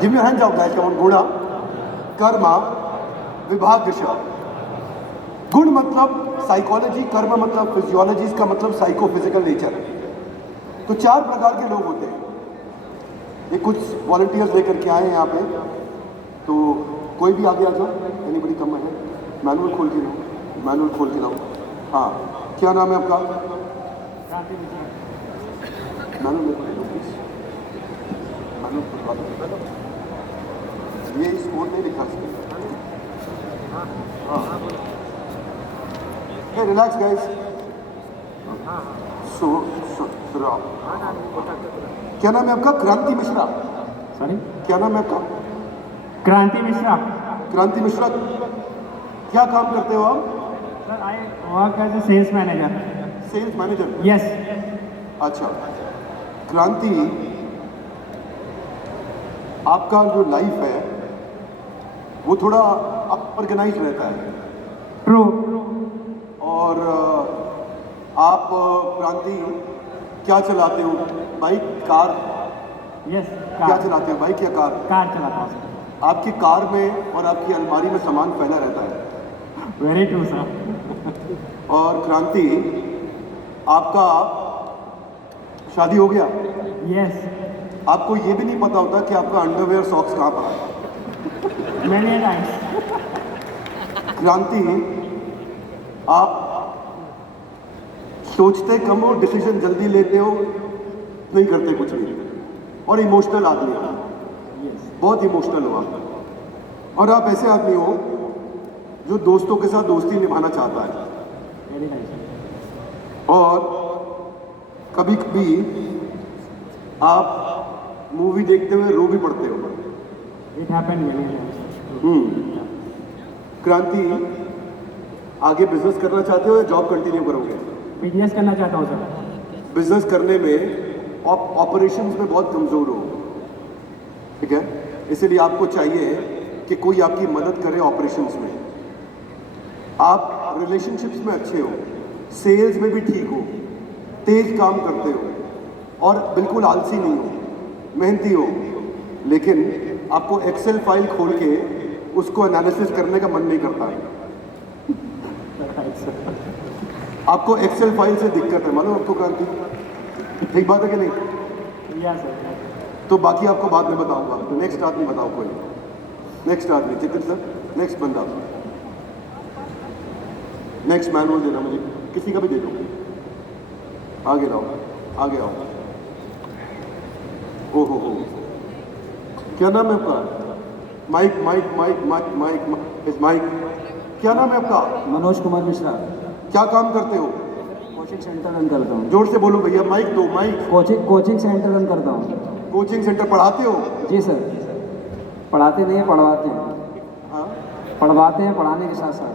Give me a hand out, guys. Come on. गुणा, कर्मा, विभागश. गुण मतलब साइकोलॉजी, कर्म मतलब फिजियोलॉजी, इसका मतलब साइको फिजिकल नेचर. तो 4 प्रकार के लोग होते हैं. ये कुछ वॉलंटियर्स लेकर के आए हैं यहाँ पे. तो कोई भी आगे आ जाओ. एनीबडी कम है. मैनुअल खोल के लाओ. मैनुअल खोल के लाओ. हाँ, क्या नाम है आपका? Manual please. मैनुअल ये इस कोड में लिखा है. हाँ. Hey, relax, guys. So, क्या नाम है आपका? क्रांति मिश्रा. सॉरी, क्या नाम है आपका? क्रांति मिश्रा. क्रांति मिश्रा. क्या काम करते हो आप? Sir, I work as a sales manager. Sales manager. Yes. अच्छा. क्रांति, आपका जो लाइफ है वो थोड़ा ऑर्गेनाइज रहता है. ट्रू. और आप क्रांति क्या चलाते हो? Bike, car? यस. क्या चलाते हो, बाइक या कार? कार चलाता हूँ सर. आपकी कार में और आपकी अलमारी में सामान फैला रहता है. Very true sir. और क्रांति, आपका शादी हो गया? यस. आपको ये भी नहीं पता होता कि आपका अंडरवेयर सॉक्स कहाँ पर है. Many times. क्रांति, आप सोचते कम हो, डिसीजन जल्दी लेते हो, नहीं करते कुछ भी, और इमोशनल आदमी हो. बहुत इमोशनल हो आप. और आप ऐसे आदमी हो जो दोस्तों के साथ दोस्ती निभाना चाहता है. Very nice. और कभी कभी आप मूवी देखते हुए रो भी पड़ते हो. It happened many times. क्रांति, आगे बिजनेस करना चाहते हो या जॉब कंटिन्यू करोगे? बिजनेस करना चाहता हूँ सर. बिजनेस करने में ऑपरेशंस में बहुत कमजोर हो. ठीक है, इसलिए आपको चाहिए कि कोई आपकी मदद करे ऑपरेशंस में. आप रिलेशनशिप्स में अच्छे हो, सेल्स में भी ठीक हो, तेज काम करते हो और बिल्कुल आलसी नहीं हो, मेहनती हो. लेकिन आपको एक्सेल फाइल खोल के उसको एनालिसिस करने का मन नहीं करता है. आपको एक्सेल फाइल से दिक्कत है, मालूम आपको क्रांति? ठीक बात है कि नहीं? Yes sir. तो बाकी आपको बाद में बताऊंगा. नेक्स्ट आदमी बताओ कोई. नेक्स्ट आदमी, जितिन सर. नेक्स्ट बंदा. नेक्स्ट मैनुअल देना मुझे, किसी का भी दे दो. आगे लाओ, आगे आओ. ओ हो. क्या नाम है आपका? Mike mike mike mike mike mike. क्या नाम है आपका? मनोज कुमार मिश्रा. क्या काम करते हो? कोचिंग सेंटर रन करता हूँ. जोर से बोलो भैया. माइक दो, माइक. कोचिंग सेंटर रन करता हूँ. कोचिंग सेंटर पढ़ाते हो? जी सर. पढ़ाते नहीं है, पढ़वाते हैं. हाँ, पढ़वाते हैं पढ़ाने के साथ साथ.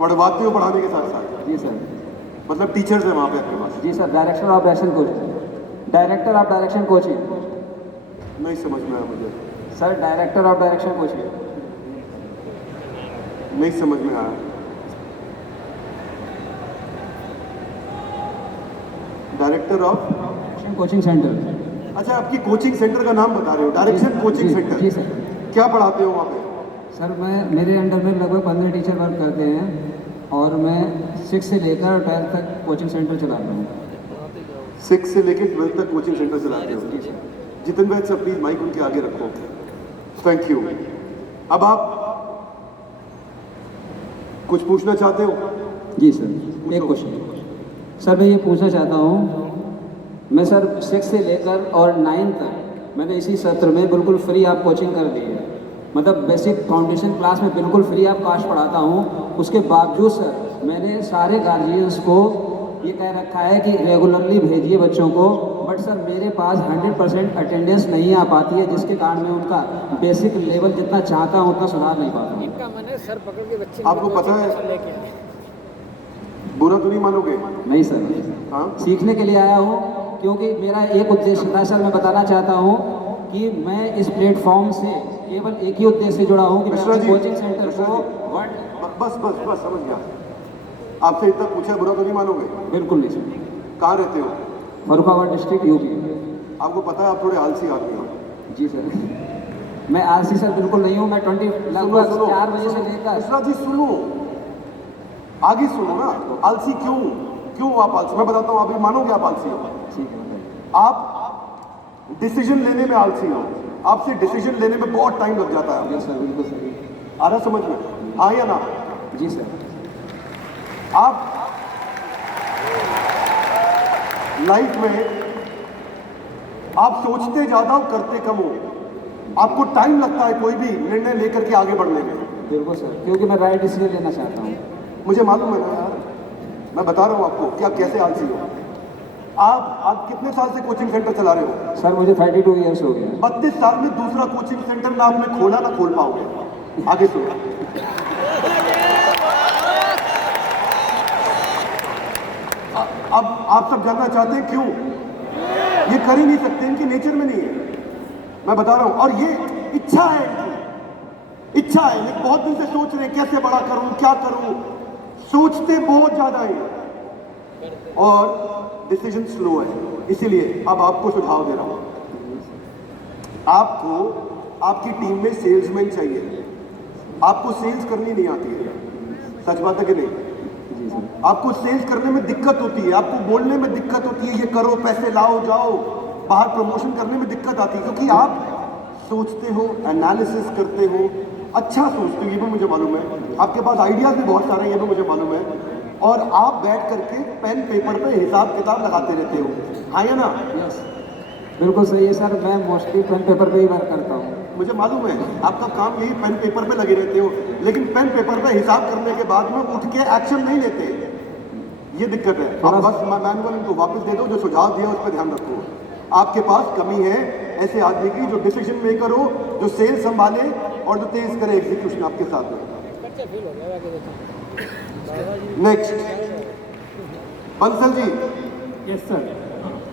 पढ़वाते हो पढ़ाने के साथ साथ? जी सर. मतलब टीचर्स है वहाँ पे आपके पास? जी sir. Director of direction coaching. Director of direction coaching. नहीं समझ में आया मुझे. Sir, director of direction coaching. नहीं समझ में आया. Director of direction coaching centre. अच्छा, आपकी कोचिंग सेंटर का नाम बता रहे हो? Direction coaching centre. जी सर. क्या पढ़ाते हो वहाँ पे? सर, मेरे अंडर में लगभग 15 टीचर वर्क करते हैं और मैं 6 से लेकर 12 तक कोचिंग सेंटर चलाता हूँ. 6 से लेकर 12 तक कोचिंग सेंटर चलाते हो. जितिन भाई सर, प्लीज माइक उनके आगे रखो. Thank you. अब आप कुछ पूछना चाहते हो? जी सर. एक क्वेश्चन सर, मैं ये पूछना चाहता हूँ. मैं सर 6 से लेकर और 9 तक मैंने इसी सत्र में बिल्कुल फ्री आप कोचिंग कर दी है. मतलब बेसिक फाउंडेशन क्लास में बिल्कुल फ्री आप कास्ट पढ़ाता हूँ. उसके बावजूद सर मैंने सारे गार्जियंस को ये कह रखा है कि रेगुलरली भेजिए बच्चों को. बट सर, मेरे पास 100% अटेंडेंस नहीं आ पाती है, जिसके कारण मैं उनका बेसिक लेवल जितना चाहता हूँ उतना सुधार नहीं पाता हूँ. इनका मन है सर पकड़ के बच्चे. आपको पता है, बुरा तो नहीं मानोगे? नहीं सर. हाँ, सीखने के लिए आया हूँ, क्योंकि मेरा एक उद्देश्य था सर. मैं बताना चाहता हूँ कि मैं इस प्लेटफॉर्म से केवल एक ही उद्देश्य से जुड़ा हूँ कि मैं अपने कोचिंग सेंटर को बस बस बस समझ गया. आपसे इतना पूछा, बुरा तो नहीं मानोगे? बिल्कुल नहीं सर. कहाँ रहते हो? Farrukhabad district, UP. आपको पता है आप थोड़े आलसी आदमी हो. जी सर. मैं आलसी सर बिल्कुल नहीं हूँ। मैं 20 लगभग 4 बजे से लेकर मिश्रा जी सुनो, आगे सुनो ना। आलसी क्यों, क्यों आप आलसी? मैं बताता हूँ, अभी मानोगे आप आलसी हो? ठीक है बताइए। आप डिसीजन लेने में आलसी हो। आपसे डिसीजन लेने में बहुत टाइम लग जाता है। जी सर बिल्कुल सही। आ रहा समझ में? हाँ या ना? जी सर। आप लाइफ में आप सोचते ज्यादा हो, करते कम हो। आपको टाइम लगता है कोई भी निर्णय लेकर के आगे बढ़ने में। बिल्कुल सर, क्योंकि मैं राइट डिसीजन लेना चाहता हूँ। मुझे मालूम है ना यार, मैं बता रहा हूँ आपको क्या कैसे आलसी हो आप कितने साल से कोचिंग सेंटर चला रहे हो? सर मुझे 32 ईयर्स हो गए। 32 साल में दूसरा कोचिंग सेंटर ना आपने खोला ना खोल पाओगे। आगे सुनो। अब आप सब जानना चाहते हैं क्यों? ये कर ही नहीं सकते, इनके नेचर में नहीं है। मैं बता रहा हूं। और ये इच्छा है इनकी, इच्छा है। ये बहुत दिन से सोच रहे हैं कैसे बड़ा करूं, क्या करूं। सोचते बहुत ज्यादा है और डिसीजन स्लो है। इसीलिए अब आपको सुझाव दे रहा हूं। आपको आपकी टीम में सेल्समैन चाहिए। आपको सेल्स करनी नहीं आती है, सच बात है कि नहीं? आपको सेल्स करने में दिक्कत होती है, आपको बोलने में दिक्कत होती है, ये करो, पैसे लाओ, जाओ, बाहर प्रमोशन करने में दिक्कत आती है, क्योंकि आप सोचते हो, एनालिसिस करते हो, अच्छा सोचते हो, ये भी मुझे मालूम है। आपके पास आइडियाज भी बहुत सारे हैं, ये भी मुझे मालूम है। और आप बैठ करके पेन पेपर पे हिसाब किताब लगाते रहते हो। हाँ या ना? बिल्कुल सही है सर, मैं मोस्टली पेन पेपर पे ही वर्क करता हूँ। मुझे मालूम है आपका काम यही, पेन पेपर पे लगे रहते हो, लेकिन पेन पेपर पे हिसाब करने के बाद में उठ के एक्शन नहीं लेते। ये दिक्कत है। आप बस मैनुअल इनको वापस दे दो, जो सुझाव दिया उस पर ध्यान रखो। आपके पास कमी है ऐसे आदमी की जो डिसीजन मेकर हो, जो सेल्स संभाले और जो तेज करे एग्जीक्यूशन आपके साथ में। Next Bansal ji. Yes sir.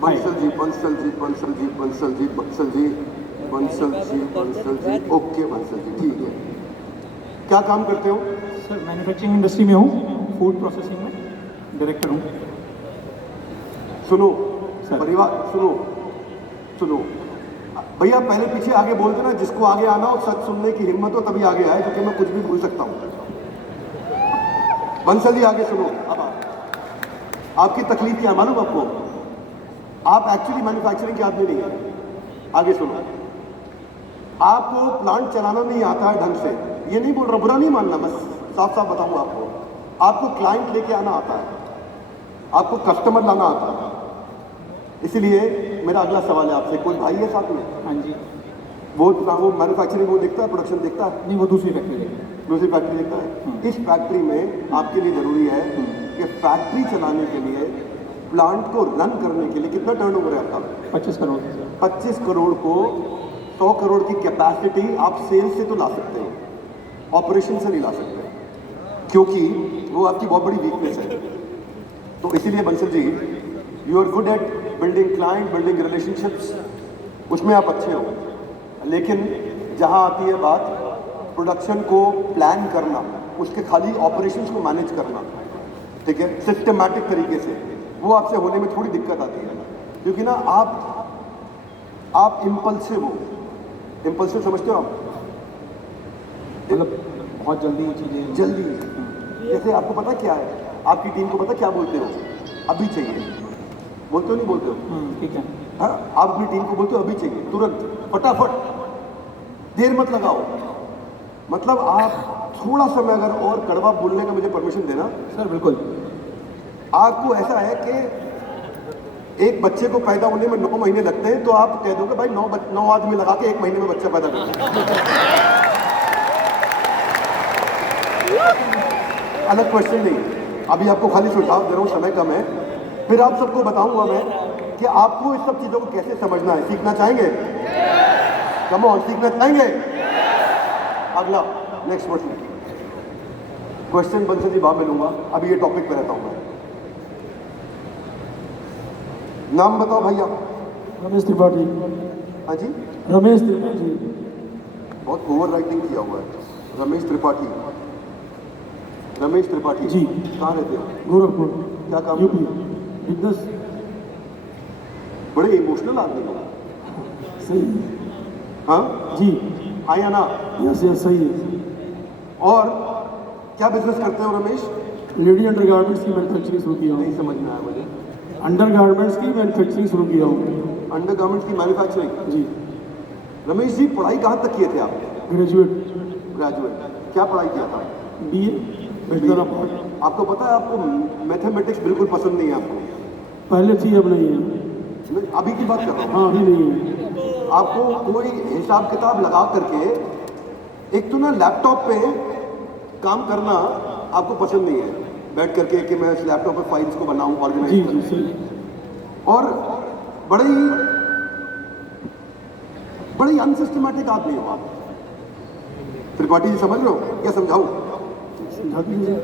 Bansal ji, Bansal ji, Bansal ji, Bansal ji, Bansal ji, Bansal ji, Bansal ji. Okay Bansal ji, ठीक है। क्या काम करते हो? सर मैन्युफैक्चरिंग इंडस्ट्री में हूँ, फूड प्रोसेसिंग में डायरेक्टर हूँ। सुनो सर। परिवार, सुनो सुनो भैया, पहले पीछे आगे बोल देना। जिसको आगे आना हो, सच सुनने की हिम्मत हो, तभी आगे आए, क्योंकि मैं कुछ भी भूल सकता हूँ। बंसल जी आगे सुनो। अब आपकी तकलीफ क्या है मालूम आपको? आप एक्चुअली मैन्युफैक्चरिंग के आदमी नहीं है। आगे सुनो, आपको प्लांट चलाना नहीं आता है ढंग से। ये नहीं बोल रहा, बुरा नहीं मानना, बस साफ साफ बताऊंगा आपको। आपको क्लाइंट लेके आना आता है, आपको कस्टमर लाना आता है। इसीलिए मेरा अगला सवाल है आपसे, कोई भाई है साथ में? हाँ जी। वो मैन्युफैक्चरिंग वो देखता है, प्रोडक्शन देखता है? नहीं, वो दूसरी फैक्ट्री देखते हैं। दूसरी फैक्ट्री देखता है। इस फैक्ट्री में आपके लिए जरूरी है कि फैक्ट्री चलाने के लिए, प्लांट को रन करने के लिए कितना टर्नओवर है आपका? 25 करोड़। 25 करोड़ को 100 करोड़ की कैपेसिटी आप सेल्स से तो ला सकते हो, ऑपरेशन से नहीं ला सकते, क्योंकि वो आपकी बहुत बड़ी वीकनेस है। तो इसीलिए Bansal ji, you are good at building client, building relationships, उसमें आप अच्छे हो। लेकिन जहां आती है बात प्रोडक्शन को प्लान करना, उसके खाली ऑपरेशंस को मैनेज करना, ठीक है, सिस्टमैटिक तरीके से, वो आपसे होने में थोड़ी दिक्कत आती है। क्योंकि ना आप इम्पल्सिव हो। इम्पल्सिव समझते हो आप? मतलब बहुत जल्दी चीज़ें जल्दी। जैसे आपको पता क्या है, आपकी टीम को पता क्या बोलते हो? अभी चाहिए। बोलते हो नहीं बोलते हो? ठीक है। हाँ, आप अपनी टीम को बोलते हो अभी चाहिए, तुरंत, फटाफट, देर मत लगाओ। मतलब आप थोड़ा समय अगर और कड़वा बोलने का मुझे परमिशन देना। सर बिल्कुल। आपको ऐसा है कि एक बच्चे को पैदा होने में 9 महीने लगते हैं, तो आप कह दोगे भाई 9 आदमी लगा के 1 महीने में बच्चा पैदा कर दो। अलग क्वेश्चन नहीं, अभी आपको खाली सुझाव दे रहा हूँ, समय कम है। फिर आप सबको बताऊंगा मैं कि आपको इस सब चीजों को कैसे समझना है। सीखना चाहेंगे? कम ऑन, सीखना चाहेंगे? अगला नेक्स्ट क्वेश्चन बंसल जी बाद में लूंगा, अभी ये टॉपिक पे रहता हूं मैं। नाम बताओ भैया। रमेश त्रिपाठी। हाँ जी, रमेश त्रिपाठी। बहुत ओवर राइटिंग किया हुआ है। रमेश त्रिपाठी। रमेश त्रिपाठी जी। कहाँ रहते हो? गोरखपुर। क्या काम यूपी। करते हो? बिजनेस। बड़े इमोशनल आदमी हो। सही। हाँ जी। हाँ या ना? यस यस सही है। और क्या बिजनेस करते हो रमेश? लेडी अंडर गारमेंट्स की मैन्युफैक्चरिंग शुरू किया नहीं हूँ। समझ में आया मुझे। अंडर गारमेंट्स की मैन्युफैक्चरिंग शुरू किया हूँ। अंडरगारमेंट्स की मैन्युफैक्चरिंग। जी रमेश जी पढ़ाई कहाँ तक किए थे आप? Graduate graduate. क्या पढ़ाई किया था? BA bachelor of art. आपको पता है आपको मैथमेटिक्स बिल्कुल पसंद नहीं है आपको? पहले थी अब नहीं है। मैं अभी की बात कर रहा हूँ। हाँ अभी नहीं है। आपको कोई हिसाब किताब लगा करके एक तो ना लैपटॉप पे काम करना आपको पसंद नहीं है, बैठ करके कि मैं इस लैपटॉप पे फाइल्स को बनाऊं, जी ऑर्गेनाइज जी करूं। सही। और बड़ी अनसिस्टमैटिक आदमी हो आप। त्रिपाठी जी समझ रहे हो क्या? समझाऊं? समझा दीजिए।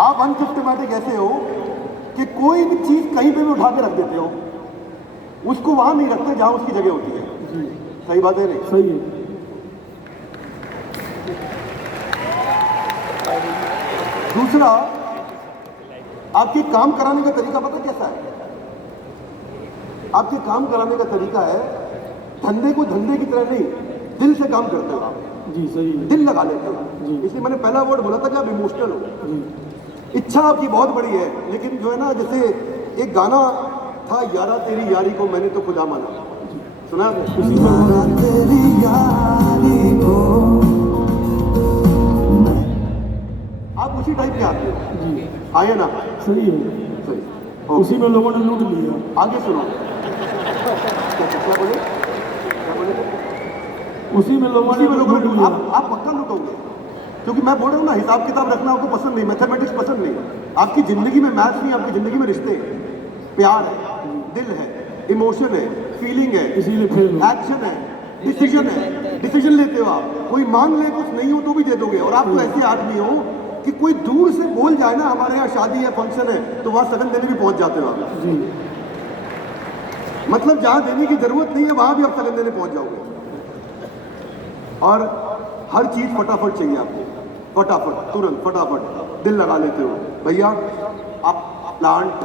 आप अनसिस्टमैटिक ऐसे हो कि कोई भी चीज कहीं पे भी उठा के रख देते हो, उसको वहां नहीं रखते जहां उसकी जगह होती है। जी सही बात है नहीं? सही है। दूसरा, आपके काम कराने का तरीका पता कैसा है? आपके काम कराने का तरीका है धंधे को धंधे की तरह नहीं, दिल से काम करते हो आप, जी सही है। दिल लगा लेते हो। जी। इसलिए मैंने पहला वर्ड बोला था कि आप इमोशनल हो। जी इच्छा आपकी बहुत बड़ी है, लेकिन जो है ना, जैसे एक गाना था, यारा तेरी यारी को मैंने तो खुदा माना, सुना आपने? उसी में आप उसी टाइप के आते हो। जी आए ना? सही है। सही। उसी में लोगों ने लूट लिया। आगे सुनो। क्या बोले? क्या बोले? उसी में लोगों उसी ने में लोगों ने लूट लिया। आप पक्का लूटोगे, क्योंकि मैं बोल रहा हूँ ना, हिसाब किताब रखना आपको पसंद नहीं, मैथमेटिक्स पसंद नहीं। आपकी जिंदगी में मैथ्स नहीं, आपकी जिंदगी में रिश्ते हैं, प्यार है, दिल है, इमोशन है, फीलिंग है, इसीलिए फेल हो। एक्शन है, डिसीजन है। डिसीजन लेते हो आप, कोई मांग ले कुछ नहीं हो तो भी दे दोगे। और आप तो ऐसे आदमी हो कि कोई दूर से बोल जाए ना हमारे यहाँ शादी है, फंक्शन है, तो वहां सगन देने भी पहुंच जाते हो आप। जी मतलब जहां देने की जरूरत नहीं है वहां भी आप सगन देने पहुंच जाओगे। और हर चीज फटाफट चाहिए आपको, फटाफट, तुरंत, फटाफट, दिल लगा लेते हो। भैया आप प्लांट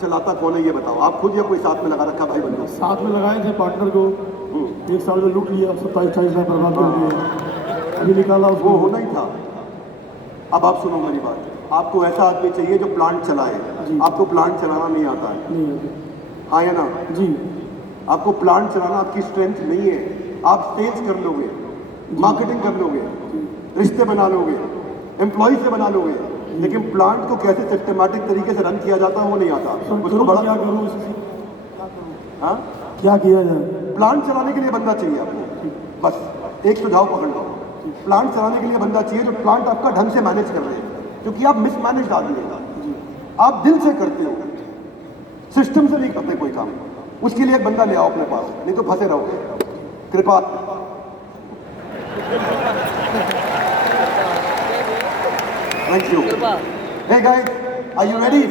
चलाता कौन है ये बताओ, आप खुद या कोई साथ में लगा रखा भाई बंधु? साथ में लगाए थे पार्टनर को, एक साल में लूट लिया, 27-28 लाख बर्बाद कर दिए। अभी निकाला वो उसको। होना ही था। अब आप सुनो मेरी बात, आपको ऐसा आदमी चाहिए जो प्लांट चलाए। जी। आपको प्लांट चलाना नहीं आता है, नहीं है। हाँ या ना? जी आपको प्लांट चलाना आपकी स्ट्रेंथ नहीं है। आप सेल्स कर लोगे, मार्केटिंग कर लोगे, रिश्ते बना लोगे, एम्प्लॉय से बना लोगे, लेकिन प्लांट को कैसे सिस्टमैटिक तरीके से रन किया जाता है वो नहीं आता। सर उसको करूँ बड़ा, क्या करूँ इससे? हाँ, क्या किया जाए? प्लांट चलाने के लिए बंदा चाहिए आपको। बस एक सुझाव पकड़ लो, प्लांट चलाने के लिए बंदा चाहिए जो प्लांट आपका ढंग से मैनेज कर रहे हैं, क्योंकि आप मिसमैनेज आदमी हो। आप दिल से करते हो, सिस्टम से नहीं करते कोई काम। उसके लिए एक बंदा ले आओ अपने पास, नहीं तो फंसे रहोगे। Kripa. Thank you. Hey guys, are you ready?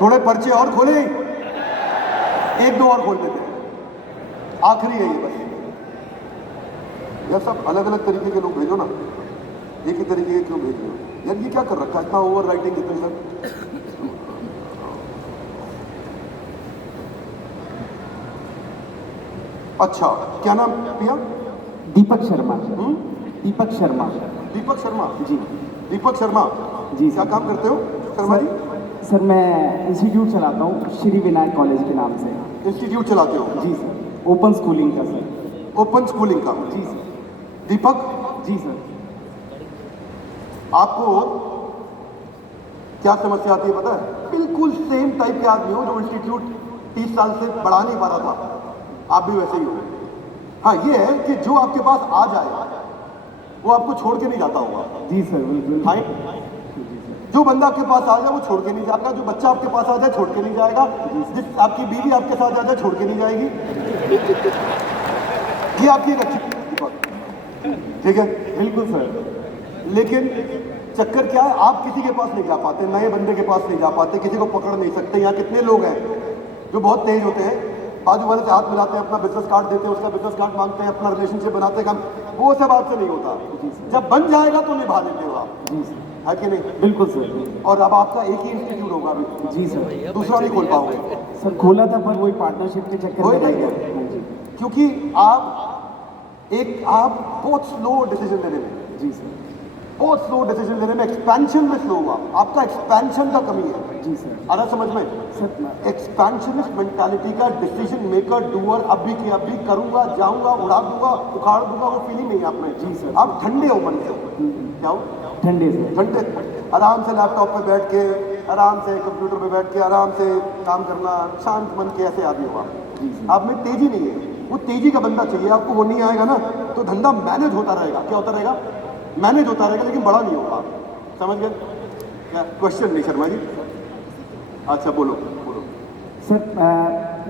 थोड़े पर्चे और खोले, एक दो और खोल देते हैं, आखिरी है ये बस। यार सब अलग अलग तरीके के लोग भेजो ना, एक ही तरीके के क्यों भेज रहे हो यार? ये क्या कर रखा है, इतना ओवर राइटिंग कितने सर? अच्छा, क्या नाम पिया? दीपक शर्मा। दीपक शर्मा। दीपक शर्मा। जी दीपक शर्मा जी क्या काम करते हो शर्मा जी? सर मैं इंस्टीट्यूट चलाता हूँ श्री विनायक कॉलेज के नाम से। इंस्टीट्यूट चलाते हो? जी सर, ओपन स्कूलिंग का सर। ओपन स्कूलिंग का? जी सर। दीपक, जी सर। आपको क्या समस्या आती है पता है? बिल्कुल सेम टाइप के आदमी हो जो इंस्टीट्यूट 30 साल से बढ़ा नहीं पा रहा था, आप भी वैसे ही हो। हाँ, ये है कि जो आपके पास आ जाए वो आपको छोड़ के नहीं जाता होगा। जी सर बिल्कुल। हाँ, जो बंदा आपके पास आ जाए वो छोड़ के नहीं जाएगा, जो बच्चा आपके पास आ जाए छोड़ के नहीं जाएगा, जिस आपकी बीवी आपके साथ आ जाए छोड़ के नहीं जाएगी। ये आपकी एक अच्छी दीपक, ठीक है? बिल्कुल सर। लेकिन चक्कर क्या है, आप किसी के पास नहीं जा पाते, नए बंदे के पास नहीं जा पाते, किसी को पकड़ नहीं सकते। यहाँ कितने लोग हैं जो बहुत तेज होते हैं, बाजू वाले से हाथ मिलाते हैं, अपना बिजनेस कार्ड देते हैं, उसका बिजनेस कार्ड मांगते हैं, अपना रिलेशनशिप बनाते हैं, काम वो सब आपसे नहीं होता। जब बन जाएगा तो निभा लेते हो आप, जी सर। है कि नहीं? बिल्कुल सर। और अब आपका एक ही इंस्टीट्यूट होगा अभी, जी सर। दूसरा नहीं खोल पाओगे। सर खोला था पर वही पार्टनरशिप के चक्कर में होएगा रह ही गया। नहीं। क्योंकि आप बहुत स्लो डिसीजन लेने में, जी सर। बहुत स्लो डिसीजन लेने में, एक्सपेंशन में स्लो हुआ, आपका एक्सपेंशन का कमी है। जी सर। आ रहा समझ में? सर एक्सपेंशनिस्ट मेंटालिटी का डिसीजन मेकर, डूअर, अभी की अभी करूंगा, जाऊंगा, उड़ा दूंगा, उखाड़ दूंगा, वो फीलिंग नहीं है आप में। जी सर। आप ठंडे हो मन से। क्या हो? ठंडे से। ठंडे, आराम से लैपटॉप पे बैठ के, आराम से कंप्यूटर पे बैठ के, आराम से काम करना, शांत मन के ऐसे आदमी हो आप। आप में तेजी नहीं है, वो तेजी का बंदा चाहिए आपको। वो नहीं आएगा ना तो धंधा मैनेज होता रहेगा। क्या होता रहेगा? मैनेज होता रहेगा, लेकिन बड़ा नहीं होगा। समझ गए? क्या क्वेश्चन नहीं शर्मा जी? अच्छा बोलो बोलो। सर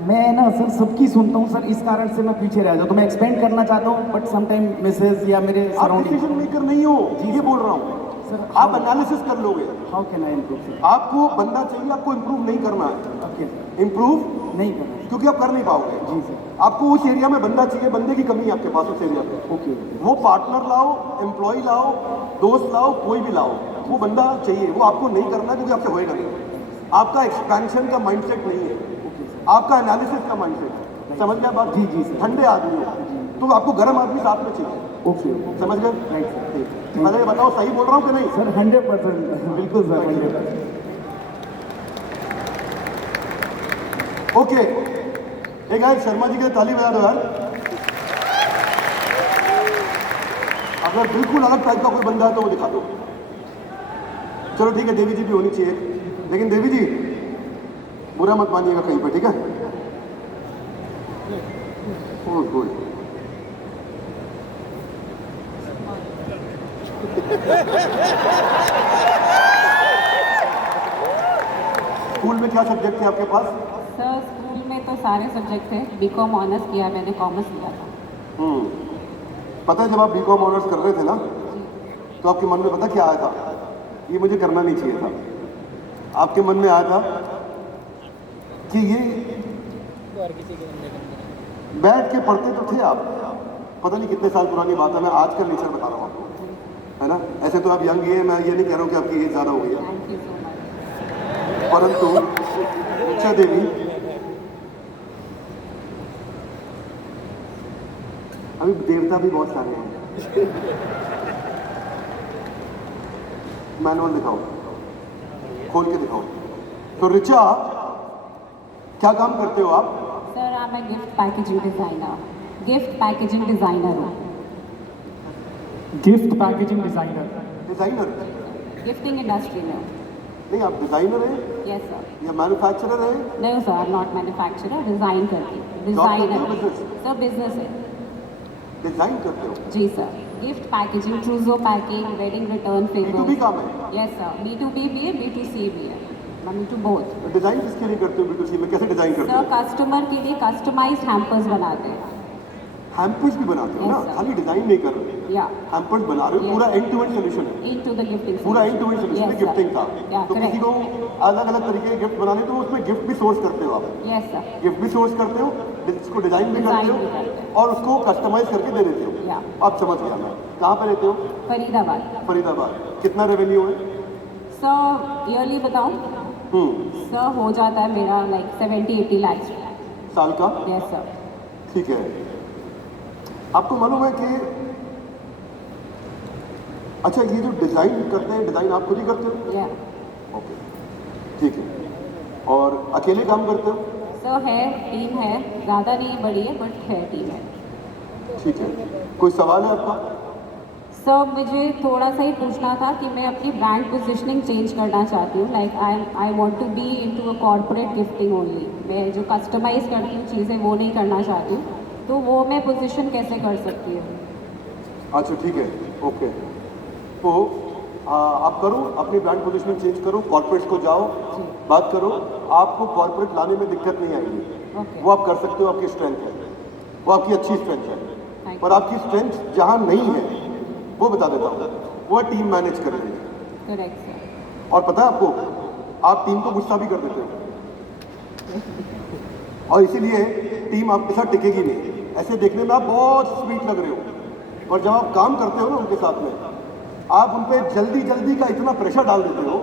मैं ना सर सबकी सुनता हूँ सर, इस कारण से मैं पीछे रह जाता हूँ। मैं एक्सपेंड करना चाहता हूँ बट समटाइम मैसेज या मेरे आप सराउंडिंग। डिसीजन मेकर नहीं हो, ये बोल रहा हूँ। सर आप एनालिसिस कर लोगे। How can I improve sir? आपको बंदा चाहिए, आपको इम्प्रूव नहीं करना है। Okay sir. इम्प्रूव नहीं करना। क्योंकि आप कर नहीं पाओगे। जी सर। आपको उस एरिया में बंदा चाहिए, बंदे की कमी है आपके पास उस एरिया पे। ओके। वो पार्टनर लाओ, एम्प्लॉय लाओ, दोस्त लाओ, कोई भी लाओ, वो बंदा चाहिए। वो आपको नहीं करना क्योंकि आपसे होएगा नहीं। आपका एक्सपेंशन का माइंडसेट नहीं है, आपका एनालिसिस का माइंडसेट है। समझ गया बात? जी, जी, सर। ठंडे आदमी हो तो आपको गर्म आदमी साथ में चाहिए। ओके। समझ गए? Right sir. अरे ये बताओ सही बोल रहा हूँ कि नहीं? सर 100% बिल्कुल सर 100%। ओके, एक यार शर्मा जी के लिए ताली बजा दो यार। अगर बिल्कुल अलग टाइप का कोई बंदा है तो वो दिखा दो। चलो ठीक है, देवी जी भी होनी चाहिए, लेकिन देवी जी बुरा मत मानिएगा कहीं पर, ठीक है? गुड। स्कूल में क्या सब्जेक्ट थे आपके पास? सर स्कूल में तो सारे सब्जेक्ट थे। बीकॉम ऑनर्स किया मैंने, कॉमर्स लिया था। पता है जब आप बीकॉम ऑनर्स कर रहे थे ना तो आपके मन में पता क्या आया था? ये मुझे करना नहीं चाहिए था। आपके मन में आया था कि ये बैठ के पढ़ते तो थे आप, पता नहीं कितने साल पुरानी बात है, मैं आज का नेचर बता रहा हूँ आपको, है ना? ऐसे तो आप यंग ही है, मैं ये नहीं कह रहा हूँ कि आपकी एज ज़्यादा हो गई है, थैंक यू सो मच। परंतु ऋचा देवी अभी देवता भी बहुत सारे हैं। मैनुअल दिखाओ, खोल के दिखाओ। तो ऋचा क्या काम करते हो आप? Sir I am gift packaging designer. Gift packaging designer हूँ। Gift packaging designer. Designer? Gifting industry में हूँ। नहीं, आप डिजाइनर हैं यस सर। या मैन्युफैक्चरर हैं? नहीं sir, I am not manufacturer, design करती हूँ। करते हो डिज़ाइनर business? सर, बिजनेस है। डिजाइन करते हो? जी sir. Gift packaging, trousseau packing, wedding return B2B favours. काम है? Yes sir. B2B भी है, B2C भी है। Money to both. तो डिजाइन किसके लिए करते हो? B2C में कैसे डिजाइन करते सर हो? कस्टमर के लिए कस्टमाइज्ड हैम्पर्स बनाते हैं। हैम्पर्स भी बनाते हो ना? Yes, sir. खाली डिजाइन नहीं कर रहे, या हैम्पर्स बना रहे हो। Yes. पूरा एंड टू एंड सोल्यूशन है, इनटू द गिफ्टिंग। पूरा एंड टू एंड सोल्यूशन में गिफ्टिंग था। Yeah, तो किसी correct. को अलग अलग तरीके के गिफ्ट बनाने तो उसमें गिफ्ट भी सोर्स करते हो आप, यस सर। गिफ्ट भी सोर्स करते हो, उसको डिजाइन भी Design करते भी हो करते हैं। और उसको कस्टमाइज करके दे देते हो। Yeah. आप समझ गया मैं। कहाँ पे रहते हो? फरीदाबाद। फरीदाबाद। कितना रेवेन्यू है? सर ईयरली बताऊं? सर हो जाता है मेरा लाइक 70-80 लाख। साल का? Yes sir. ठीक है। आपको मालूम है कि अच्छा ये जो डिजाइन करते हैं, डिजाइन आप खुद ही करते हो? या ओके, ठीक है। और अकेले काम करते हो? सर है, टीम है, ज़्यादा नहीं बड़ी है बट है, टीम है। ठीक है। कोई सवाल है आपका? सर मुझे थोड़ा सा ही पूछना था कि मैं अपनी ब्रांड पोजीशनिंग चेंज करना चाहती हूँ। Like I want to be into a corporate gifting only. मैं जो कस्टमाइज करती हूँ चीज़ें वो नहीं करना चाहती हूँ, तो वो मैं पोजीशन कैसे कर सकती हूँ? अच्छा ठीक है, ओके। तो आप करो, अपनी ब्रांड पोजीशनिंग चेंज करो, कॉर्पोरेट्स को जाओ, बात करो, आपको कॉर्पोरेट लाने में दिक्कत नहीं आएगी। ओके। वो आप कर सकते हो, आपकी स्ट्रेंथ है, वो आपकी अच्छी स्ट्रेंथ है। पर आपकी स्ट्रेंथ जहाँ नहीं है वो बता देता हूँ, वो टीम मैनेज कर रही है। Correct sir. और पता है आपको, आप टीम को गुस्सा भी कर देते हो और इसीलिए टीम आपके साथ टिकेगी नहीं। ऐसे देखने में आप बहुत स्वीट लग रहे हो, और जब आप काम करते हो ना उनके साथ में, आप उन पर जल्दी जल्दी का इतना प्रेशर डाल देते हो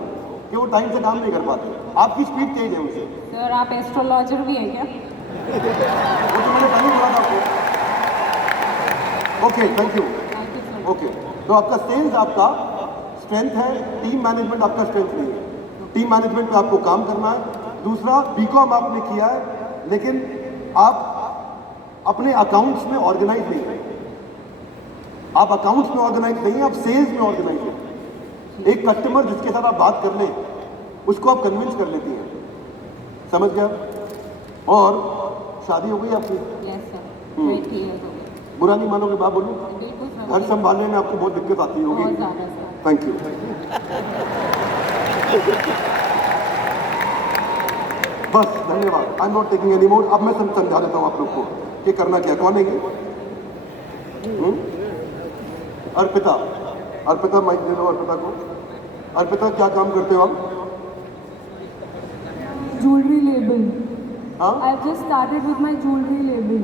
कि वो टाइम से काम नहीं कर पाते। आपकी स्पीड तेज है उनसे। सर आप एस्ट्रोलॉजर भी है क्या? वो तो मैंने पहले बोला था आपको। Okay, thank you. Thank you so okay, तो आपका सेल्स आपका स्ट्रेंथ है, टीम मैनेजमेंट आपका स्ट्रेंथ नहीं है। टीम मैनेजमेंट पे आपको काम करना है। दूसरा, बीकॉम आपने किया है, लेकिन आप अपने अकाउंट्स में ऑर्गेनाइज नहीं है। आप अकाउंट्स में ऑर्गेनाइज नहीं है, आप सेल्स में ऑर्गेनाइज है। एक कस्टमर जिसके साथ आप बात कर लें, उसको आप कन्विंस कर लेती हैं, समझ गया? और शादी हो गई आपकी? यस सर, 20 इयर्स हो गए। बुरा नहीं मानोगे बात बोलूं? बिल्कुल सर, घर संभालने में आपको बहुत दिक्कत आती होगी। बहुत ज़्यादा सर। Thank you. बस, धन्यवाद। आई am not taking any more. अब मैं समझा देता हूँ आप लोग को कि करना क्या। कौन है ये? अर्पिता। अर्पिता, माइक दे दो अर्पिता को। अर्पिता, क्या काम करते हो आप? Jewelry label. हाँ, I've just started with my jewelry label.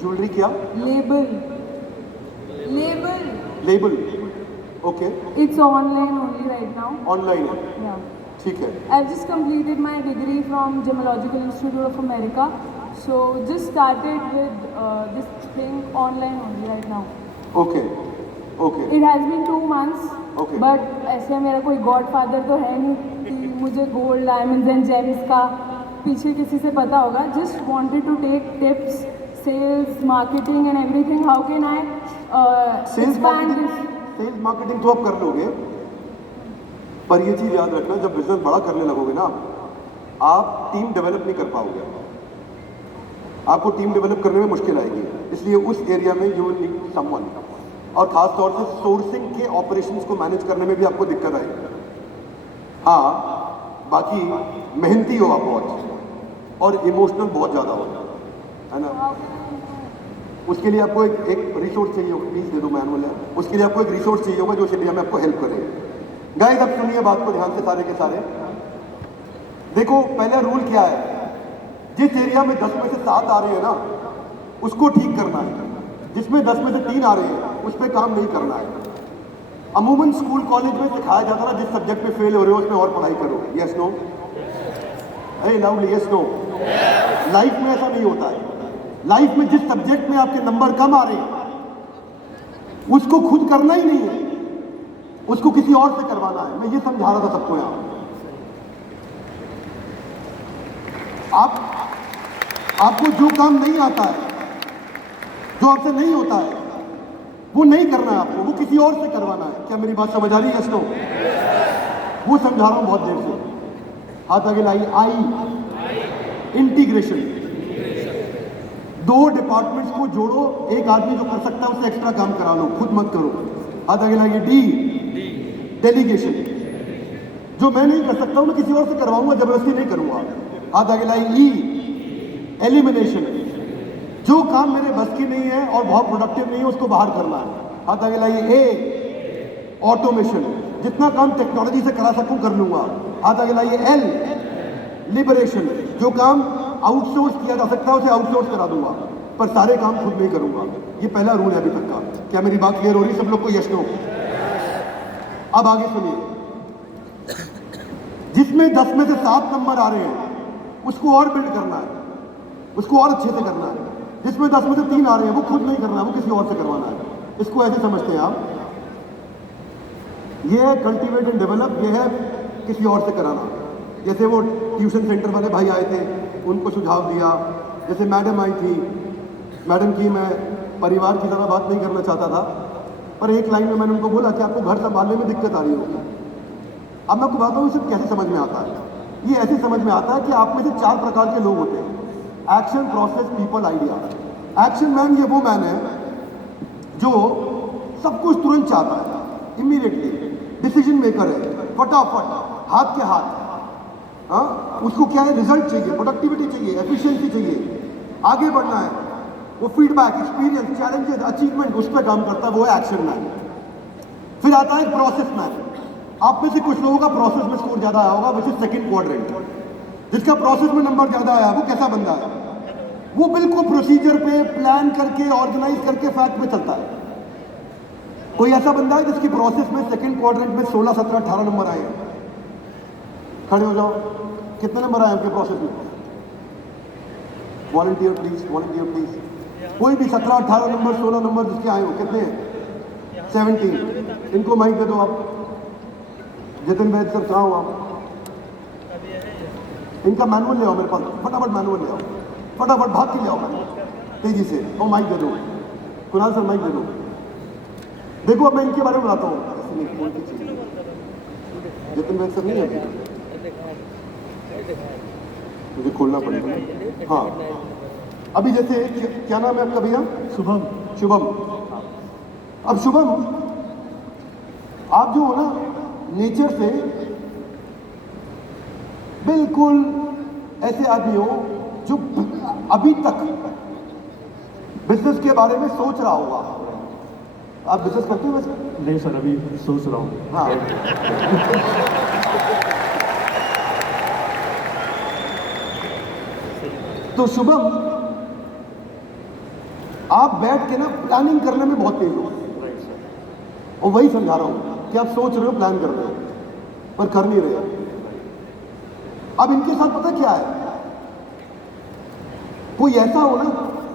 Jewellery क्या? Label. Label. Label. Okay, It's online only right now. Online है, Yeah. ठीक है। I've just completed my degree from Gemological Institute of America. So just started with this thing online only right now. Okay, okay, It has been 2 months. Okay. But ऐसे मेरा कोई godfather तो है नहीं कि मुझे गोल्ड, डायमंड्स एंड जेम्स का पीछे किसी से पता होगा. Just wanted to take tips, sales, marketing and everything. How can I sales expand marketing, this? Sales marketing तो आप कर लोगे, पर ये चीज़ याद रखना, जब बिजनेस बड़ा करने लगोगे ना, आप टीम डेवलप नहीं कर पाओगे। आपको टीम डेवलप करने में मुश्किल आएगी, इसलिए उस एरिया में यू विल नीड समवन। और खास तौर से सोर्सिंग के ऑपरेशंस को मैनेज करने में भी आपको दिक्कत आएगी। हाँ, बाकी मेहनती हो आप बहुत, और इमोशनल बहुत ज़्यादा हो, है ना? उसके लिए आपको एक रिसोर्स चाहिए होगा। प्लीज़ दे दो, मैनुअल है। उसके लिए आपको एक रिसोर्स चाहिए होगा जो इस एरिया में आपको हेल्प करे। गाइस, अब सुनिए बात को ध्यान से सारे के सारे। देखो, पहला रूल क्या है? जिस एरिया में 10 में से 7 आ रहे हैं ना, उसको ठीक करना है। जिसमें 10 में से 3 आ रहे हैं, उस पर काम नहीं करना है। अमूमन स्कूल कॉलेज में सिखाया जाता है, जिस सब्जेक्ट में फेल हो रहे हो उसमें और पढ़ाई करो। Yes no? Hey loudly, yes no? Life में ऐसा नहीं होता है। लाइफ में जिस सब्जेक्ट में आपके नंबर कम आ रहे हैं, उसको खुद करना ही नहीं है, उसको किसी और से करवाना है। मैं ये समझा रहा था सबको यहां। आपको जो काम नहीं आता है, जो आपसे नहीं होता है, वो नहीं करना है आपको, वो किसी और से करवाना है। क्या मेरी बात समझ आ रही है? Yes no? वो समझा रहा हूं बहुत देर से। हाथ आगे लाइए। आई, इंटीग्रेशन। 2 डिपार्टमेंट्स को जोड़ो, एक आदमी जो कर सकता है उससे एक्स्ट्रा काम करा लो, खुद मत करो। हाथ आगे लाइए। D, delegation. जो मैं नहीं कर सकता हूं मैं किसी और से करवाऊंगा, जबरदस्ती नहीं करूंगा। हाथ आगे लाइए। ई, एलिमिनेशन। जो काम मेरे बस की नहीं है और बहुत प्रोडक्टिव नहीं है, उसको बाहर करना है। हाथ आगे लाइए। ए, ऑटोमेशन। जितना काम टेक्नोलॉजी से करा सकूं कर लूंगा। हाथ आगे लाइए। L, liberation. जो काम आउटसोर्स किया जा सकता है उसे आउटसोर्स करा दूंगा, पर सारे काम खुद नहीं करूंगा। ये पहला रूल है अभी तक का। क्या मेरी बात क्लियर हो रही है सब लोग को? Yes no? अब आगे सुनिए। जिसमें 10 में से 7 नंबर आ रहे हैं, उसको और बिल्ड करना है, उसको और अच्छे से करना है। जिसमें 10 में से 3 आ रहे हैं, वो खुद नहीं करना है, वो किसी और से करवाना है। इसको ऐसे समझते हैं आप। ये है कल्टीवेट एंड डेवलप, ये है किसी और से कराना। जैसे वो ट्यूशन सेंटर वाले भाई आए थे, उनको सुझाव दिया। जैसे मैडम आई थी, मैडम की मैं परिवार की तरह बात नहीं करना चाहता था, पर एक लाइन में मैंने उनको बोला कि आपको घर संभालने में दिक्कत आ रही होगी। अब मैं आपको बात बताऊँ, इसे कैसे समझ में आता है? ये ऐसे समझ में आता है कि आप में से 4 प्रकार के लोग होते हैं। Action, process, people, idea. Action man ये वो मैन है जो सब कुछ तुरंत चाहता है, इमीडिएटली डिसीजन मेकर है, फटाफट, हाथ के हाथ। हाँ, उसको क्या है? रिजल्ट चाहिए, प्रोडक्टिविटी चाहिए, एफिशिएंसी चाहिए, आगे बढ़ना है। वो फीडबैक, एक्सपीरियंस, चैलेंजेस, अचीवमेंट, उस पर काम करता है, वो है एक्शन मैन। फिर आता है प्रोसेस मैन। आप में से कुछ लोगों का प्रोसेस में स्कोर ज्यादा आया होगा, विच इज सेकंड क्वाड्रेंट। जिसका प्रोसेस में नंबर ज्यादा आया, वो कैसा बंदा है? वो बिल्कुल प्रोसीजर पे प्लान करके, ऑर्गेनाइज करके, फैक्ट पे चलता है। कोई ऐसा बंदा है जिसकी प्रोसेस में सेकंड क्वाड्रेंट में 16, 17, 18 नंबर आए हैं? खड़े हो जाओ। कितने नंबर आए आपके प्रोसेस में? Volunteer please, volunteer please. कोई भी 17, 18 नंबर, 16 नंबर जिसके आए हो, कितने हैं? 17। इनको माइक दे दो आप। जितिन वैद सर कहाँ हो आप? इनका मैनुअल ले आओ मेरे पास, फटाफट मैनुअल ले आओ, फटाफट भाग के ले आओ मैनुअल, तेजी से। और माइक दे दो, कुणाल सर माइक दे दो। देखो अब मैं इनके बारे में बताता हूँ। जितिन वैद सर नहीं है, मुझे खोलना पड़ेगा। हाँ, अभी जैसे क्या नाम है आपका भैया? शुभम। शुभम। अब शुभम, आप जो हो ना नेचर से बिल्कुल ऐसे आदमी हो जो अभी तक बिजनेस के बारे में सोच रहा होगा। आप बिजनेस करते हो वैसे? नहीं सर, अभी सोच रहा हूँ। हाँ। तो शुभम, आप बैठ के ना प्लानिंग करने में बहुत तेज हो, और वही समझा रहा हूं कि आप सोच रहे हो, प्लान कर रहे हो, पर कर नहीं रहे। अब इनके साथ पता क्या है, कोई ऐसा हो ना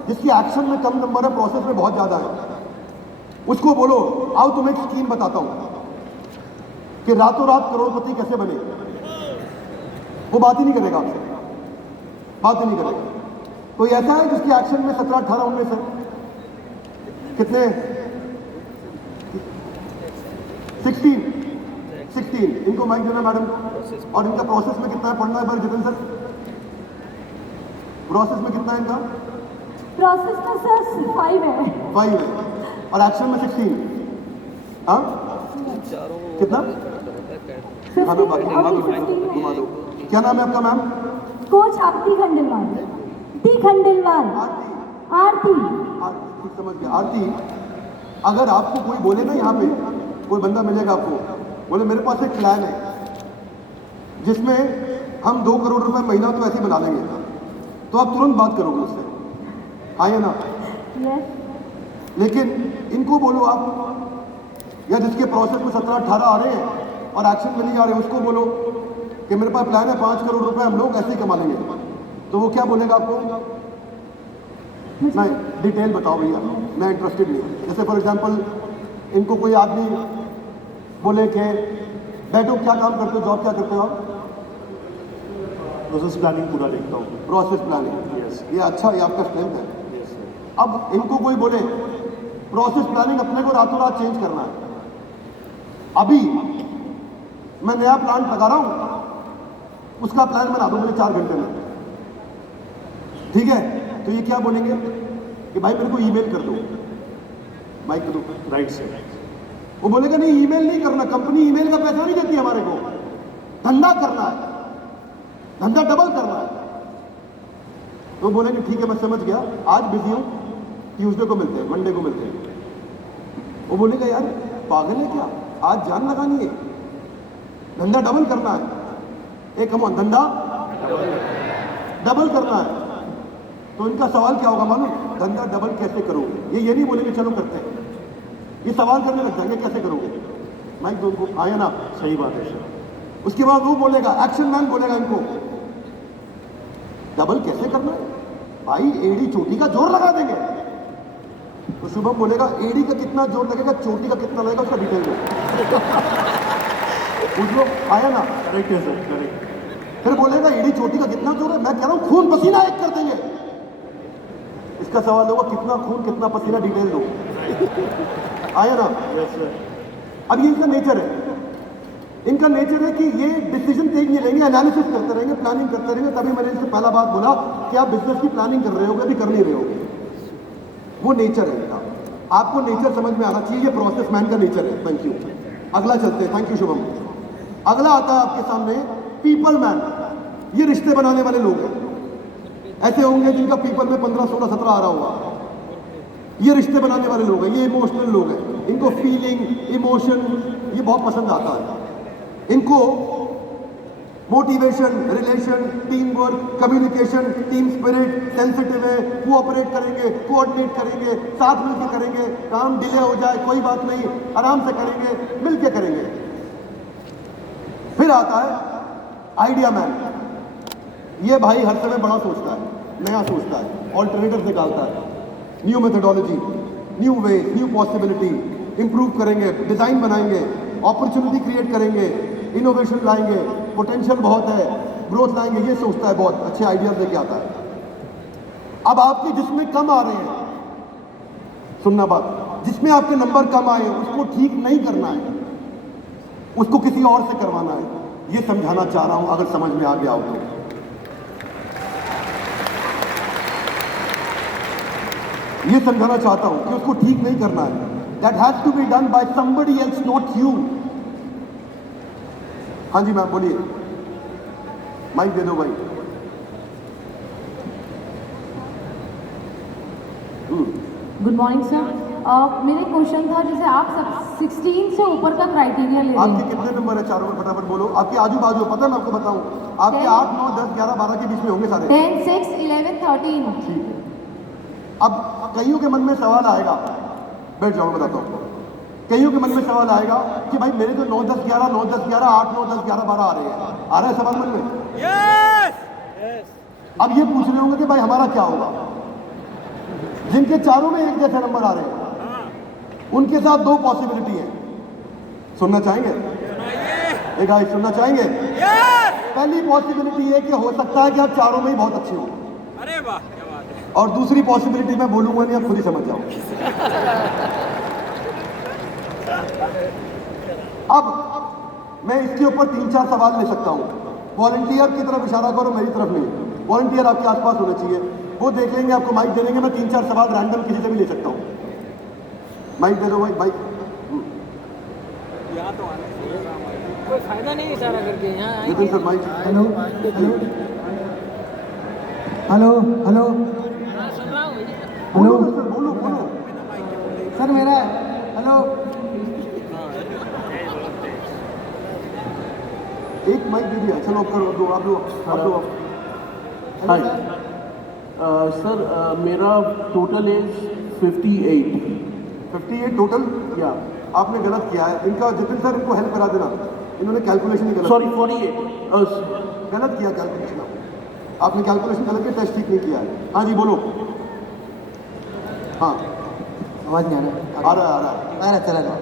जिसकी एक्शन में कम नंबर है, प्रोसेस में बहुत ज्यादा है, उसको बोलो आओ तुम्हें एक स्कीम बताता हूं कि रातों रात करोड़पति कैसे बने, वो बात ही नहीं करेगा आपसे, बात ही नहीं करेगा। कोई ऐसा है जिसकी एक्शन में 17, 18, 19 है? कितने? 16। इनको माइक देना मैडम। और इनका प्रोसेस में कितना है, पढ़ना है पर जितिन सर, प्रोसेस में कितना है इनका? प्रोसेस में सर 5 है। 5 है, और एक्शन में 16। हाँ कितना? घुमा दो, बाकी घुमा दो, घुमा दो। क्या नाम है आपका मैम? कोच आरती खंडेलवाल। आरती। ठीक समझ गया। आरती, अगर आपको कोई बोले ना, यहाँ पे कोई बंदा मिलेगा आपको, बोले मेरे पास एक प्लान है जिसमें हम 2 करोड़ रुपए महीना तो ऐसे ही बना लेंगे, तो आप तुरंत बात करोगे उससे, आइए ना? यस। लेकिन इनको बोलो आप, या जिसके प्रोसेस में 17, 18 आ रहे हैं और एक्शन में नहीं आ रहे, उसको बोलो कि मेरे पास प्लान है 5 करोड़ रुपए हम लोग ऐसे ही कमा लेंगे, तो वो क्या बोलेगा आपको? नहीं, डिटेल बताओ भैया, मैं इंटरेस्टेड नहीं। जैसे फॉर एग्जांपल इनको कोई आदमी बोले कि बैठो, क्या काम करते हो, जॉब क्या करते हो आप? प्रोसेस प्लानिंग पूरा देखता हूँ। Process planning. Yes. ये अच्छा, ये आपका स्ट्रेंथ है। Yes sir. अब इनको कोई बोले प्रोसेस प्लानिंग अपने को रातों रात चेंज करना है, अभी मैं नया प्लांट लगा रहा हूं, उसका प्लान बना दो मुझे 4 घंटे में, ठीक है? तो ये क्या बोलेंगे कि भाई मेरे को ईमेल कर दो, माइक कर दो। Right sir. वो बोलेगा नहीं, ईमेल नहीं करना, कंपनी ईमेल का पैसा नहीं देती हमारे को, धंधा करना है, धंधा डबल करना है। तो बोलेंगे ठीक है मैं समझ गया, आज बिजी हूं, ट्यूसडे को मिलते हैं, मंडे को मिलते हैं। वो बोलेगा यार पागल है क्या, आज जान लगानी है, धंधा डबल करना है, एक कम धंधा डबल करना है। तो इनका सवाल क्या होगा मालूम? धंधा डबल कैसे करोगे? ये नहीं बोलेंगे चलो करते हैं, ये सवाल करने लग जाएंगे कैसे करोगे। माइक दो उनको, आया ना? सही बात है सर। उसके बाद वो बोलेगा, एक्शन मैन बोलेगा इनको डबल कैसे करना है भाई, एड़ी चोटी का जोर लगा देंगे। तो शुभम बोलेगा एड़ी का कितना जोर लगेगा, चोटी का कितना लगेगा, उसका डिटेल दो। कुछ लोग, आया ना? करेक्ट है सर, करेक्ट। फिर बोलेगा एड़ी चोटी का कितना जोर है, मैं कह रहा हूं खून पसीना एक कर देंगे। इसका सवाल होगा कितना खून कितना पसीना, डिटेल दो। आया ना? Yes sir. अब ये इनका नेचर है, इनका नेचर है कि ये डिसीजन तेज नहीं लेंगे, एनालिसिस करते रहेंगे, प्लानिंग करते रहेंगे। तभी मैंने इनसे पहला बात बोला कि आप बिजनेस की प्लानिंग कर रहे होगे, अभी कर नहीं रहे होगे। वो नेचर है इनका, आपको नेचर समझ में आना चाहिए, ये प्रोसेस मैन का नेचर है। Thank you. अगला चलते हैं, थैंक यू शुभम। अगला आता है आपके सामने पीपल मैन। ये रिश्ते बनाने वाले लोग हैं, ऐसे होंगे जिनका पीपल में 15, 16, 17 आ रहा होगा। ये रिश्ते बनाने वाले लोग हैं, ये इमोशनल लोग हैं, इनको फीलिंग, इमोशन ये बहुत पसंद आता है। इनको motivation, relation, team work, communication, team spirit, sensitive है, कोऑपरेट करेंगे, कोऑर्डिनेट करेंगे, साथ मिलकर करेंगे, काम डिले हो जाए कोई बात नहीं, आराम से करेंगे, मिलके करेंगे। फिर आता है आइडिया मैन। ये भाई हर समय बड़ा सोचता है, नया सोचता है, ऑल्टरनेटिव निकालता है। New methodology, new way, new possibility, improve करेंगे, डिज़ाइन बनाएंगे, अपॉर्चुनिटी क्रिएट करेंगे, इनोवेशन लाएंगे, पोटेंशियल बहुत है, ग्रोथ लाएंगे, ये सोचता है, बहुत अच्छे आइडियाज लेके आता है। अब आपके जिसमें कम आ रहे हैं, सुनना बात, जिसमें आपके नंबर कम आए हैं उसको ठीक नहीं करना है, उसको किसी और से करवाना है। ये समझाना चाह रहा हूं, अगर समझ में आ गया हो तो। ये समझाना चाहता हूं कि उसको ठीक नहीं करना है। That has to be done by somebody else, not you. हाँ जी मैम बोलिए, माइक दे दो भाई। Good morning sir. मेरे क्वेश्चन था, जैसे आप सब 16 से ऊपर का क्राइटेरिया ले रहे आपके हैं, कितने नंबर है चारों में, फटाफट बोलो। आपके आजू बाजू पता है, मैं आपको बताऊं, आपके 10, 8, 9, 10, 11, 12 के बीच में होंगे सारे। 10, 6, 11, 13। ठीक है। अब कईयों के मन में सवाल आएगा, बैठ जाओ मैं बताता हूँ। कईयों के मन में सवाल आएगा कि भाई मेरे तो 9, 10, 11, 9, 10, 11, 8, 9, 10, 11, 12 आ रहे हैं। आ रहा है सवाल मन में? अब ये पूछ रहे होंगे कि भाई हमारा क्या होगा? जिनके चारों में एक जैसे नंबर आ रहे हैं उनके साथ दो पॉसिबिलिटी है। सुनना चाहेंगे? एक गाइस सुनना चाहेंगे? पहली पॉसिबिलिटी है कि हो सकता है कि आप चारों में ही बहुत अच्छे हो। अरे वाह, क्या बात है। और दूसरी पॉसिबिलिटी मैं बोलूंगा नहीं, आप खुद ही समझ जाओ। अब मैं इसके ऊपर 3-4 सवाल ले सकता हूं। वॉलंटियर की तरफ इशारा करो, मेरी तरफ नहीं। वॉलंटियर आपके आसपास होने चाहिए, वो देख लेंगे, आपको माइक दे देंगे। मैं 3-4 सवाल रैंडम किसी से भी ले सकता हूं। माइक दे दो भाई, माइक। यहाँ तो आने से कोई फायदा नहीं इशारा करके यहाँ Nitin sir mic. Hello hello hello hello सुन रहा हूँ। बोलो सर, बोलो बोलो। सर मेरा हेलो एक माइक दे दिया, चलो अब करो, दो आप दो, आप दो। हाय सर, मेरा टोटल एज 58। 58 टोटल? या आपने गलत किया है। इनका जितिन सर, इनको हेल्प करा देना, इन्होंने कैलकुलेशन ही गलत सॉरी 48। गलत किया कैलकुलेशन। आपने कैलकुलेशन गलत किया, टेस्ट ठीक नहीं किया है। हाँ जी बोलो। हाँ आवाज़ नहीं आ रहा? आ रहा है, आ रहा है। आ रहा, चला जाओ।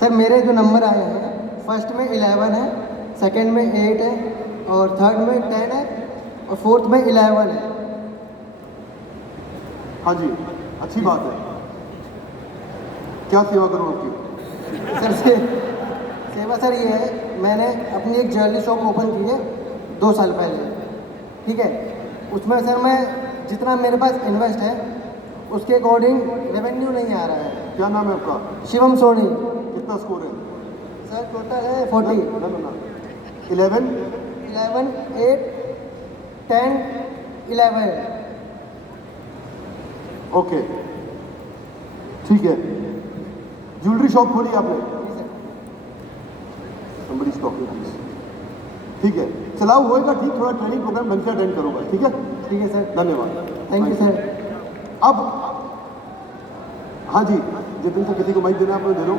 सर मेरे जो नंबर आए हैं, फर्स्ट में 11 है, सेकंड में 8 है, और थर्ड में 10 है, और फोर्थ में 11 है। हाँ जी, अच्छी बात है। क्या सेवा करूँ आपकी? सर सेवा सर ये है, मैंने अपनी एक ज्वेलरी शॉप ओपन की है 2 साल पहले, ठीक है। उसमें सर मैं जितना मेरे पास इन्वेस्ट है उसके अकॉर्डिंग रेवेन्यू नहीं आ रहा है। क्या नाम है आपका? शिवम सोनी। कितना स्कोर है? सर टोटल है 40। ना 11 11, 8, 10, 11। ओके ठीक है। ज्वेलरी शॉप खोली आपने? Somebody stop me, please. ठीक है, चलाओ होएगा ठीक, थोड़ा ट्रेनिंग प्रोग्राम ढंग से अटेंड करूँगा, ठीक है? ठीक है सर, धन्यवाद, थैंक यू सर। अब हाँ जी, जितिन से किसी को माइक देना आपने दे दो,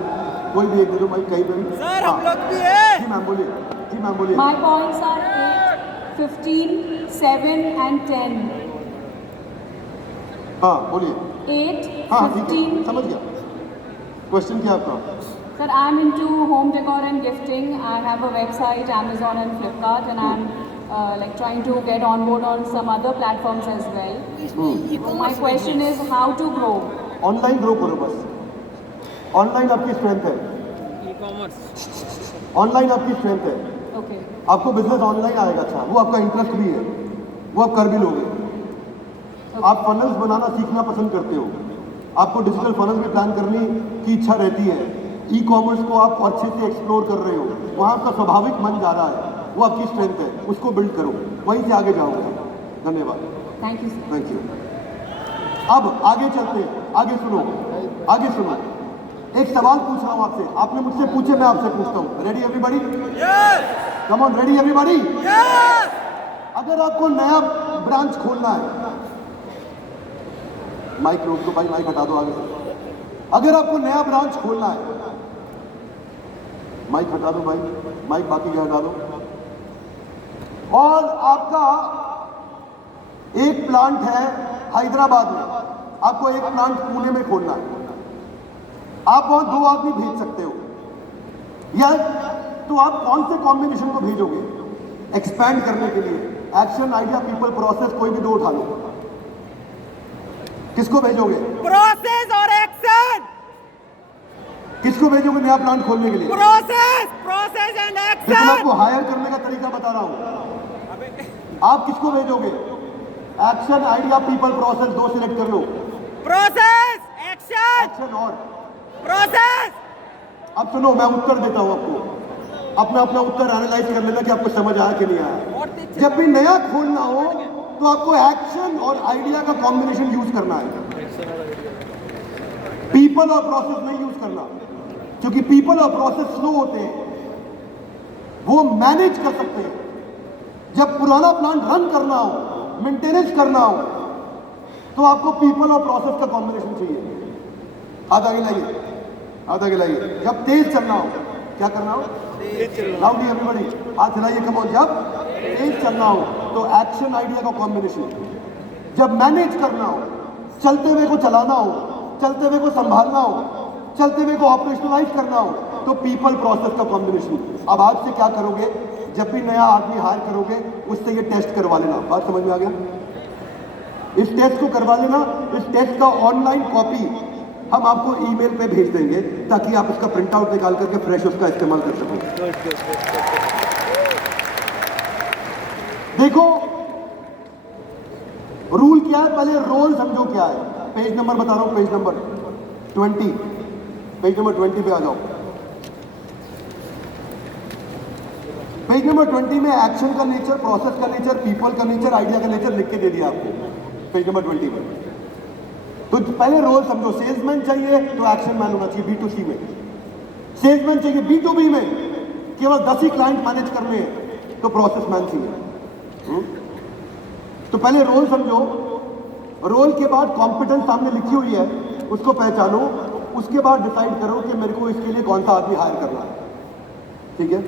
कोई भी एक दे दो माइक, कहीं पे भी। सर हम लोग भी है। जी मैम बोलिए, जी मैम बोलिए। My points are 8, 15, 7 and 10. हाँ बोलिए। 8, हाँ ठीक है, 15. समझ गया। क्वेश्चन क्या आपका? Sir, I'm into home decor and gifting. I have a website, Amazon and Flipkart, and I'm like trying to get on board on some other platforms as well. My question is how to grow. Online grow करो बस। Online आपकी strength है, e-commerce. Online आपकी strength है। Okay. आपको business online आएगा, अच्छा वो आपका इंटरेस्ट भी है, वो आप कर भी लोगे। आप फनल्स बनाना सीखना पसंद करते हो, आपको डिजिटल फनल्स भी प्लान करने की इच्छा रहती है, ई कॉमर्स को आप अच्छे से एक्सप्लोर कर रहे हो, वहाँ आपका स्वाभाविक मन जा रहा है, वो आपकी स्ट्रेंथ है, उसको बिल्ड करो, वहीं से आगे जाओगे। धन्यवाद, Thank you, sir. Thank you. अब आगे चलते हैं, आगे सुनो, आगे सुनो। एक सवाल पूछ रहा हूँ आपसे, आपने मुझसे पूछे, मैं आपसे पूछता हूँ। Ready everybody? Come on, ready everybody? अगर आपको नया ब्रांच खोलना है, माइक रोक दो भाई, माइक हटा दो आगे से। अगर आपको नया ब्रांच खोलना है, माइक हटा दो भाई, माइक बाकी का हटा दो, और आपका एक प्लांट है हैदराबाद में, आपको एक प्लांट पुणे में खोलना है, आप वहां 2 आदमी भेज सकते हो, या तो आप कौन से कॉम्बिनेशन को भेजोगे एक्सपैंड करने के लिए? एक्शन, आइडिया, पीपल, प्रोसेस, कोई भी 2 उठा लो। किसको भेजोगे? प्रोसेस और एक्शन। किसको भेजोगे नया प्लांट खोलने के लिए? प्रोसेस एंड देखो, मैं आपको हायर करने का तरीका बता रहा हूं। आप किसको भेजोगे? Action, idea, people, process, 2 select कर लो। प्रोसेस, एक्शन और प्रोसेस। अब सुनो, मैं उत्तर देता हूं आपको, अपना अपना उत्तर एनालाइज कर लेना कि आपको समझ आया कि नहीं आया। जब भी नया खोलना हो तो आपको एक्शन और आइडिया का कॉम्बिनेशन यूज करना है, पीपल और प्रोसेस नहीं यूज करना, क्योंकि पीपल और प्रोसेस स्लो होते हैं, वो मैनेज कर सकते हैं। जब पुराना प्लांट रन करना हो, मेंटेनेंस करना हो, तो आपको पीपल और प्रोसेस का कॉम्बिनेशन चाहिए। हाथ आगे लाइए, हाथ आगे लाइए। जब तेज चलना हो, क्या करना हो? लाउडली एवरीबॉडी, हाथ हिलाइए, कम ऑन। जब तेज चलना हो तो एक्शन, आइडिया का कॉम्बिनेशन। जब मैनेज करना हो, चलते हुए को चलाना हो, चलते हुए को संभालना हो, चलते हुए को ऑपरेशनलाइज करना हो, तो पीपल प्रोसेस का कॉम्बिनेशन। अब आज से क्या करोगे? जब भी नया आदमी हायर करोगे, उससे ये टेस्ट करवा लेना। बात समझ में आ गया? इस टेस्ट को करवा लेना। इस टेस्ट का ऑनलाइन कॉपी हम आपको ईमेल पे भेज देंगे, ताकि आप उसका प्रिंट आउट निकाल करके फ्रेश उसका इस्तेमाल कर सको। देखो, रूल क्या है, पहले रोल समझो क्या है। पेज नंबर बता रहा हूं, पेज नंबर 20, पेज नंबर 20 पे आ जाओ। पेज नंबर 20 में एक्शन का नेचर, प्रोसेस का नेचर, पीपल का नेचर, आइडिया का नेचर लिख के दे दिया आपको पेज नंबर 20 में। तो पहले रोल समझो। सेल्समैन चाहिए तो एक्शन मैन होना चाहिए B2C में। सेल्समैन चाहिए B2B में, केवल 10 ही क्लाइंट मैनेज करने हैं, तो प्रोसेस मैन चाहिए। तो पहले रोल समझो। रोल के बाद कॉम्पिटेंस सामने लिखी हुई है, उसको पहचानो। उसके बाद डिसाइड करो कि मेरे को इसके लिए कौन सा आदमी हायर करना है। ठीक है?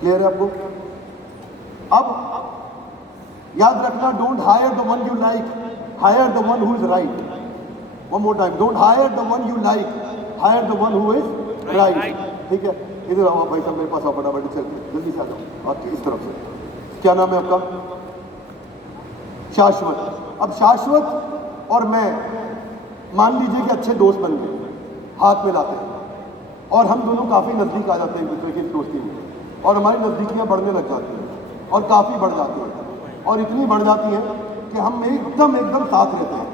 क्लियर है आपको? अब याद रखना, don't hire the one you like, hire the one who is right. One more time, don't hire the one you like, hire the one who is right. ठीक है? इधर आओ भाई साहब, मेरे पास आओ, फटाफट चल जल्दी से आ जाओ। और इस तरफ से क्या नाम है आपका? शाश्वत। अब शाश्वत और मैं मान लीजिए कि अच्छे दोस्त बन गए, हाथ मिलाते हैं, और हम दोनों काफ़ी नज़दीक आ जाते हैं एक दूसरे की दोस्ती में, और हमारी नज़दीकियाँ बढ़ने लग जाती हैं, और काफ़ी बढ़ जाती हैं, और इतनी बढ़ जाती हैं कि हम एकदम साथ रहते हैं।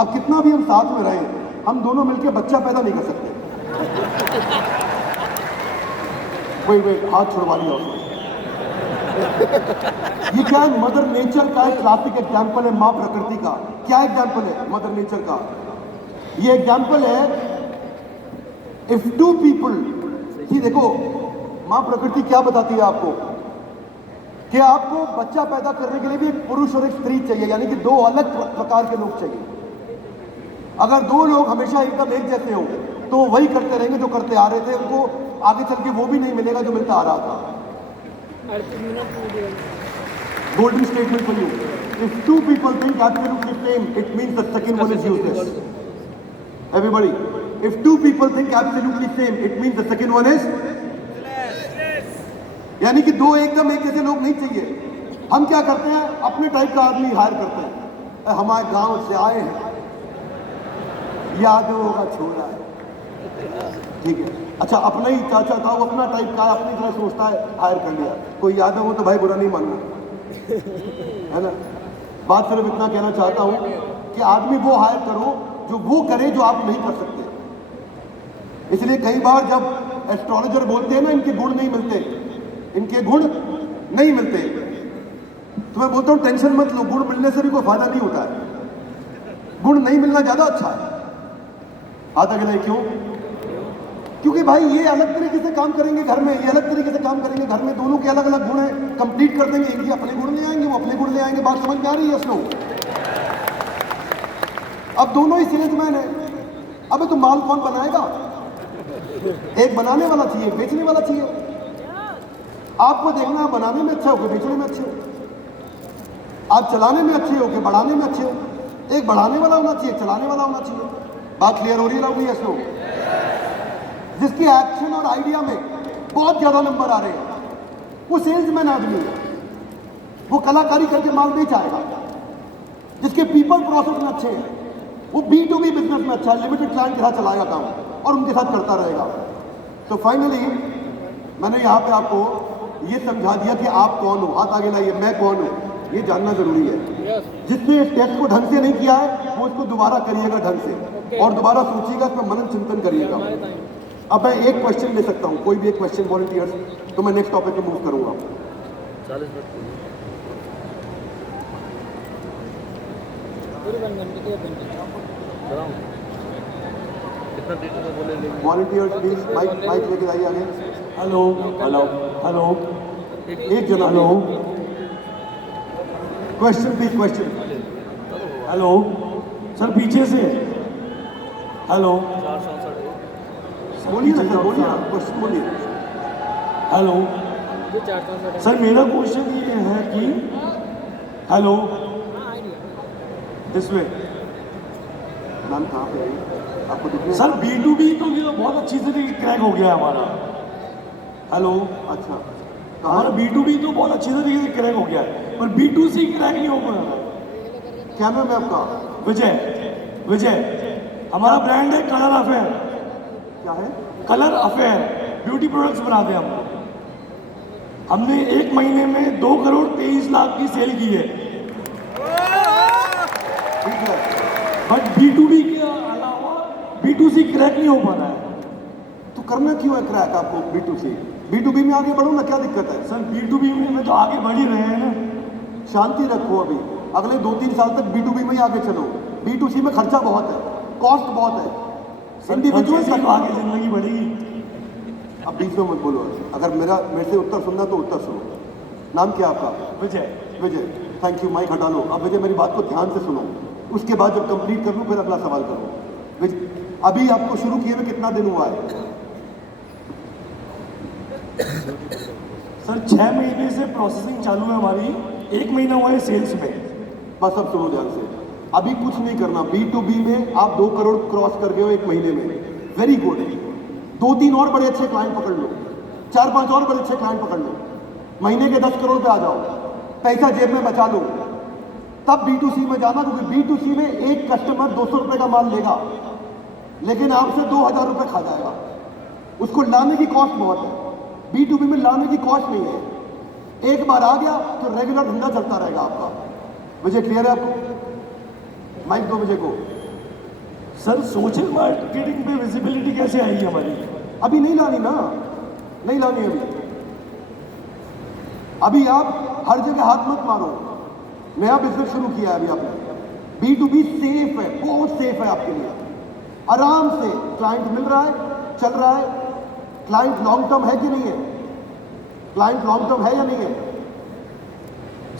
अब कितना भी हम साथ में रहें, हम दोनों मिलकर बच्चा पैदा नहीं कर सकते। वही हाथ छुड़वा लिया उसने। ये क्या है? मदर नेचर का एक क्लासिक एग्जाम्पल है, माँ प्रकृति का। क्या एग्जाम्पल है मदर नेचर का? ये एग्जाम्पल है, इफ 2 पीपल, ये देखो माँ प्रकृति क्या बताती है आपको, कि आपको बच्चा पैदा करने के लिए भी एक पुरुष और एक स्त्री चाहिए, यानी कि 2 अलग प्रकार के लोग चाहिए। अगर 2 लोग हमेशा एकदम एक जैसे हो, तो वही करते रहेंगे जो करते आ रहे थे, उनको आगे चल के वो भी नहीं मिलेगा जो मिलता आ रहा था। Golden statement for you. If 2 people think absolutely same, it means the second one is useless. Everybody, if 2 people think absolutely same, it means the second one is useless. यानी कि 2 एकदम एक जैसे लोग नहीं चाहिए। हम क्या करते हैं? अपने टाइप का आदमी हायर करते हैं। हमारे गांव से आए हैं, यादव का छोड़ा है, ठीक है, अच्छा अपना ही चाचा था, वो अपना टाइप का अपनी तरह सोचता है, हायर कर लिया। कोई यादव हो तो भाई बुरा नहीं मानना, है ना? बात सिर्फ इतना कहना चाहता हूँ कि आदमी वो हायर करो जो वो करे जो आप नहीं कर सकते। इसलिए कई बार जब एस्ट्रोलॉजर बोलते हैं ना, इनके गुण नहीं मिलते, इनके गुण नहीं मिलते, तो मैं बोलता हूँ टेंशन मत लो, गुण मिलने से भी कोई फायदा नहीं होता है, गुण नहीं मिलना ज्यादा अच्छा है। आता कि नहीं? क्यों? क्योंकि भाई ये अलग तरीके से काम करेंगे घर में, ये अलग तरीके से काम करेंगे घर में, दोनों के अलग अलग गुण हैं, कंप्लीट कर देंगे। इनके अपने गुण ले आएंगे, वो अपने गुण ले आएंगे। बात समझ में आ रही है स्लो? अब दोनों ही सेल्समैन है, अबे तो माल कौन बनाएगा? एक बनाने वाला चाहिए, एक बेचने वाला चाहिए। आपको देखना, बनाने में अच्छा हो कि बेचने में अच्छे हो, आप चलाने में अच्छे हो कि बढ़ाने में अच्छे हो। एक बढ़ाने वाला होना चाहिए, चलाने वाला होना चाहिए। बात क्लियर हो रही है लाउडली? Yes no? जिसके एक्शन और आइडिया में बहुत ज्यादा नंबर आ रहे हैं, वो सेल्समैन आदमी है, वो कलाकारी करके माल बेच आएगा। जिसके पीपल प्रोसेस में अच्छे हैं, वो B2B बिजनेस में अच्छा है, लिमिटेड क्लाइंट के साथ चलाएगा काम और उनके साथ करता रहेगा। तो फाइनली मैंने यहाँ पे आपको ये समझा दिया कि आप कौन हो। हाथ आगे लाइए, मैं कौन हूँ, ये जानना जरूरी है। जिसने इस टेस्ट को ढंग से नहीं किया है, वो इसको दोबारा करिएगा ढंग से और दोबारा सोचिएगा, इस पर मनन चिंतन करिएगा। अब मैं एक क्वेश्चन ले सकता हूँ, कोई भी एक क्वेश्चन वॉलंटियर्स, तो मैं नेक्स्ट टॉपिक पे मूव करूंगा। वॉलंटियर्स प्लीज माइक लेके आइए आगे। हेलो हेलो हेलो, एक जना, hello, question please, question. Hello sir, पीछे से। हेलो बोलिए ना सर, बोलिए ना, क्वेश्चन बोलिए। हेलो सर, मेरा क्वेश्चन ये है कि हेलो दिस वे मैम, कहाँ पे आई आपको दिख रहा है? सर, B2B तो ये बहुत अच्छी से क्रैक हो गया है हमारा। हेलो, अच्छा, हमारा B2B तो बहुत अच्छी तरीके से क्रैक हो गया है, पर B2C क्रैक नहीं हो पाया। क्या नाम है आपका? विजय, विजय। हमारा ब्रांड है कलर अफेयर। क्या है? कलर अफेयर, ब्यूटी प्रोडक्ट्स बनाते हैं हम लोग। हमने 1 महीने में 2 करोड़ 23 लाख की सेल की है। ठीक है, बट B2B के अलावा B2C क्रैक नहीं हो पा रहा है। तो करना क्यों है क्रैक आपको B2C? B2B में आगे बढ़ो ना, क्या दिक्कत है? सर, B2B में तो आगे बढ़ ही रहे हैं ना। शांति रखो, अभी अगले 2-3 साल तक B2B में ही आगे चलो। B2C में खर्चा बहुत है, कॉस्ट बहुत है, इंडिविजुअल से आगे जिंदगी बढ़ेगी। अब बीच में मत बोलो, अगर मेरे से उत्तर सुनना तो उत्तर सुनो। नाम क्या आपका? विजय। विजय, थैंक यू, माइक हटा लो। अब विजय मेरी बात को ध्यान से सुनो, उसके बाद जब कंप्लीट कर लो फिर अगला सवाल करो। विजय, अभी आपको शुरू किए हुए कितना दिन हुआ है? सर, 6 महीने से प्रोसेसिंग चालू है हमारी, 1 महीना हुआ है सेल्स में। बस अब सुनो ध्यान से, अभी कुछ नहीं करना। B2B में आप 2 करोड़ क्रॉस कर गए हो 1 महीने में, वेरी गुड। 2-3 और बड़े अच्छे क्लाइंट पकड़ लो, 4-5 और बड़े अच्छे क्लाइंट पकड़ लो, महीने के 10 करोड़ पे आ जाओ, पैसा जेब में बचा लो, तब B2C में जाना। क्योंकि B2C में एक कस्टमर 200 रुपए का माल लेगा, लेकिन आपसे 2000 रुपए खा जाएगा। उसको लाने की कॉस्ट बहुत है, B2B में लाने की कॉस्ट नहीं है। एक बार आ गया तो रेगुलर धंधा चलता रहेगा आपका। विजय, क्लियर है आपको? माइक दो विजय को। सर, सोशल मार्केटिंग पे विजिबिलिटी कैसे आएगी हमारी? अभी नहीं लानी ना, नहीं लानी अभी। अभी आप हर जगह हाथ मत मारो, नया बिजनेस शुरू किया है अभी आपने। B2B सेफ है, बहुत सेफ है आपके लिए। आराम से क्लाइंट मिल रहा है, चल रहा है। क्लाइंट लॉन्ग टर्म है कि नहीं है? क्लाइंट लॉन्ग टर्म है या नहीं है?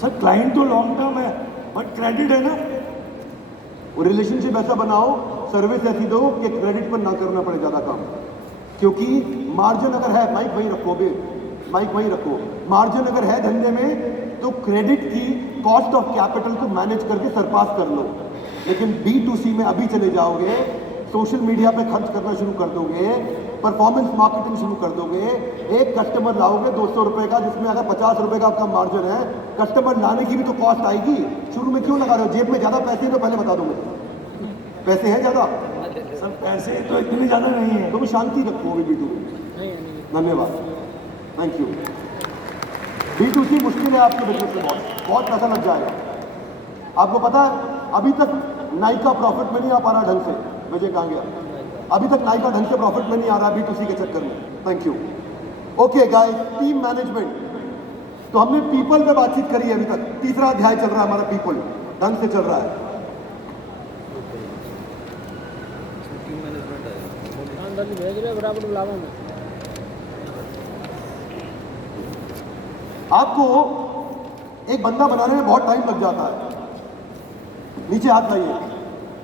सर, क्लाइंट तो लॉन्ग टर्म है, बट क्रेडिट है ना। वो रिलेशनशिप ऐसा बनाओ, सर्विस ऐसी दो कि क्रेडिट पर ना करना पड़े ज़्यादा काम। क्योंकि मार्जिन अगर है, माइक वहीं रखो बे, माइक वहीं रखो। मार्जिन अगर है धंधे में तो क्रेडिट की कॉस्ट ऑफ कैपिटल को मैनेज करके सरपास कर लो। लेकिन B2C में अभी चले जाओगे, सोशल मीडिया पे खर्च करना शुरू कर दोगे, परफॉर्मेंस मार्केटिंग शुरू कर दोगे, एक कस्टमर लाओगे 200 रुपए का, जिसमें अगर 50 रुपए का आपका मार्जिन है, कस्टमर लाने की भी तो कॉस्ट आएगी। शुरू में क्यों लगा रहे हो? जेब में ज़्यादा पैसे हैं तो पहले बता दो मुझे, पैसे हैं ज़्यादा? सर, पैसे तो इतने ज़्यादा नहीं है। तुम शांति रखो अभी B2B। धन्यवाद, थैंक यू। B2C मुश्किल है आपके बिजनेस में, बहुत पैसा लग जाएगा। आपको पता है अभी तक नाइका का प्रॉफिट में नहीं आ पा रहा ढंग से। विजय कहाँ गया? अभी तक नाइका ढंग से प्रॉफिट में नहीं आ रहा B2C के चक्कर में। Thank you. Okay guys, team management. तो हमने पीपल पे बातचीत करी है अभी तक। तीसरा अध्याय चल रहा है हमारा, पीपल ढंग से चल रहा है। आपको एक बंदा बनाने में बहुत टाइम लग जाता है। नीचे हाथ लाइए,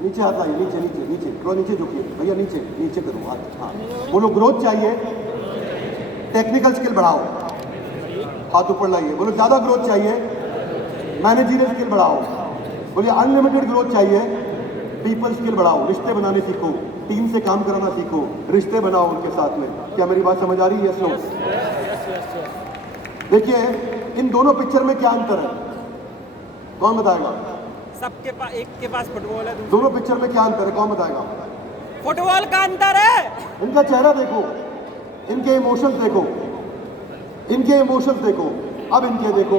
नीचे हाथ लाइए, नीचे नीचे नीचे, थोड़ा नीचे झुकिए भैया, नीचे नीचे करो हाथ। हाँ, बोलो ग्रोथ चाहिए, टेक्निकल स्किल बढ़ाओ। हाथ ऊपर लाइए, बोलो ज़्यादा ग्रोथ चाहिए, मैनेजरियल स्किल बढ़ाओ। बोलिए अनलिमिटेड ग्रोथ चाहिए, पीपल स्किल बढ़ाओ, रिश्ते बनाने सीखो, टीम से काम कराना सीखो, रिश्ते बनाओ उनके साथ में। क्या मेरी बात समझ आ रही है? Yes no? देखिए इन दोनों पिक्चर में क्या अंतर है, कौन बताएगा? सबके पास, एक के पास फुटबॉल है, दोनों पिक्चर में क्या अंतर है, कौन बताएगा? फुटबॉल का अंतर है। इनका चेहरा देखो, इनके इमोशंस देखो, इनके इमोशंस देखो, अब इनके देखो,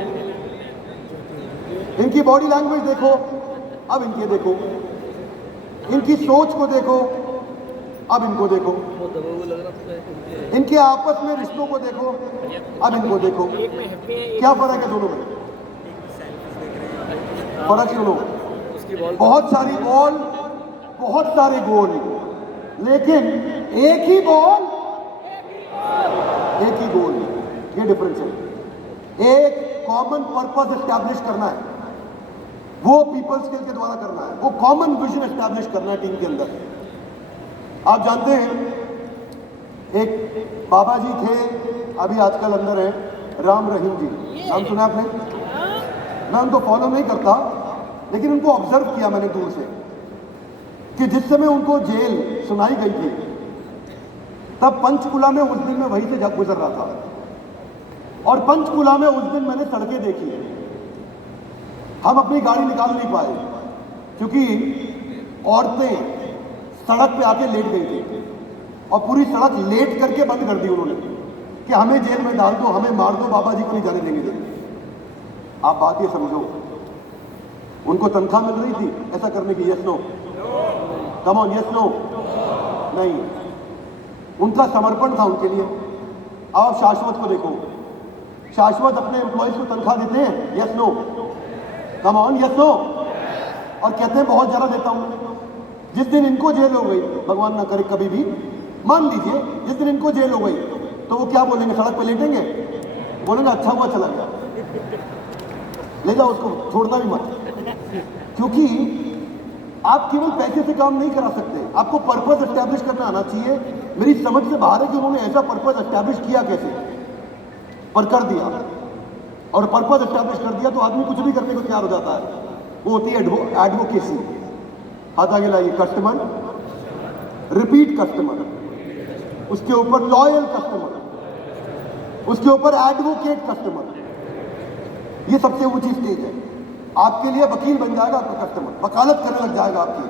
इनकी बॉडी लैंग्वेज देखो, अब इनके देखो, इनकी सोच को देखो, अब इनको देखो, इनके आपस में रिश्तों को देखो, अब इनको देखो। क्या फर्क है दोनों में? फर्क सुनो, बहुत सारी बॉल, बहुत सारे गोल, लेकिन एक ही बॉल, एक ही गोल, ये डिफरेंस है। एक कॉमन पर्पस एस्टैब्लिश करना है, वो पीपल स्किल के द्वारा करना है, वो कॉमन विजन एस्टैब्लिश करना है टीम के अंदर। आप जानते हैं एक बाबा जी थे, अभी आजकल अंदर है, राम रहीम जी, नाम सुना आपने? मैं उनको फॉलो नहीं करता, लेकिन उनको ऑब्जर्व किया मैंने दूर से कि जिस समय उनको जेल सुनाई गई थी, तब पंचकुला में उस दिन मैं वहीं से जब गुजर रहा था, और पंचकुला में उस दिन मैंने सड़कें देखी। हम अपनी गाड़ी निकाल नहीं पाए क्योंकि औरतें सड़क पे आके लेट गई थी, और पूरी सड़क लेट करके बंद कर दी उन्होंने कि हमें जेल में डाल दो, हमें मार दो, बाबा जी को नहीं जाने देंगे। आप बात ये समझो, उनको तनख्वाह मिल रही थी ऐसा करने की? Yes no? Come on, yes no? नहीं, उनका समर्पण था उनके लिए। अब शाश्वत को देखो, शाश्वत अपने एम्प्लॉयज को तनख्वाह देते हैं? Yes no? Come on, yes no? और कहते हैं बहुत ज़्यादा देता हूं। जिस दिन इनको जेल हो गई, भगवान ना करे कभी भी, मान लीजिए जिस दिन इनको जेल हो गई, तो वो क्या बोलेंगे? सड़क पे लेटेंगे, बोलेंगे अच्छा हुआ चला गया, ले जाओ उसको, छोड़ना भी मत। क्योंकि आप केवल पैसे से काम नहीं करा सकते, आपको पर्पस एस्टैब्लिश करना आना चाहिए। मेरी समझ से बाहर है कि उन्होंने ऐसा पर्पस एस्टैब्लिश किया कैसे, पर कर दिया, और पर्पस एस्टैब्लिश कर दिया तो आदमी कुछ भी करने को तैयार हो जाता है। वो होती है एडवोकेसी। हाथ आगे लाइए। कस्टमर, रिपीट कस्टमर, उसके ऊपर लॉयल कस्टमर, उसके ऊपर एडवोकेट कस्टमर, ये सबसे ऊंची स्टेज है। आपके लिए वकील बन जाएगा आपका कस्टमर, वकालत करने लग जाएगा आपकी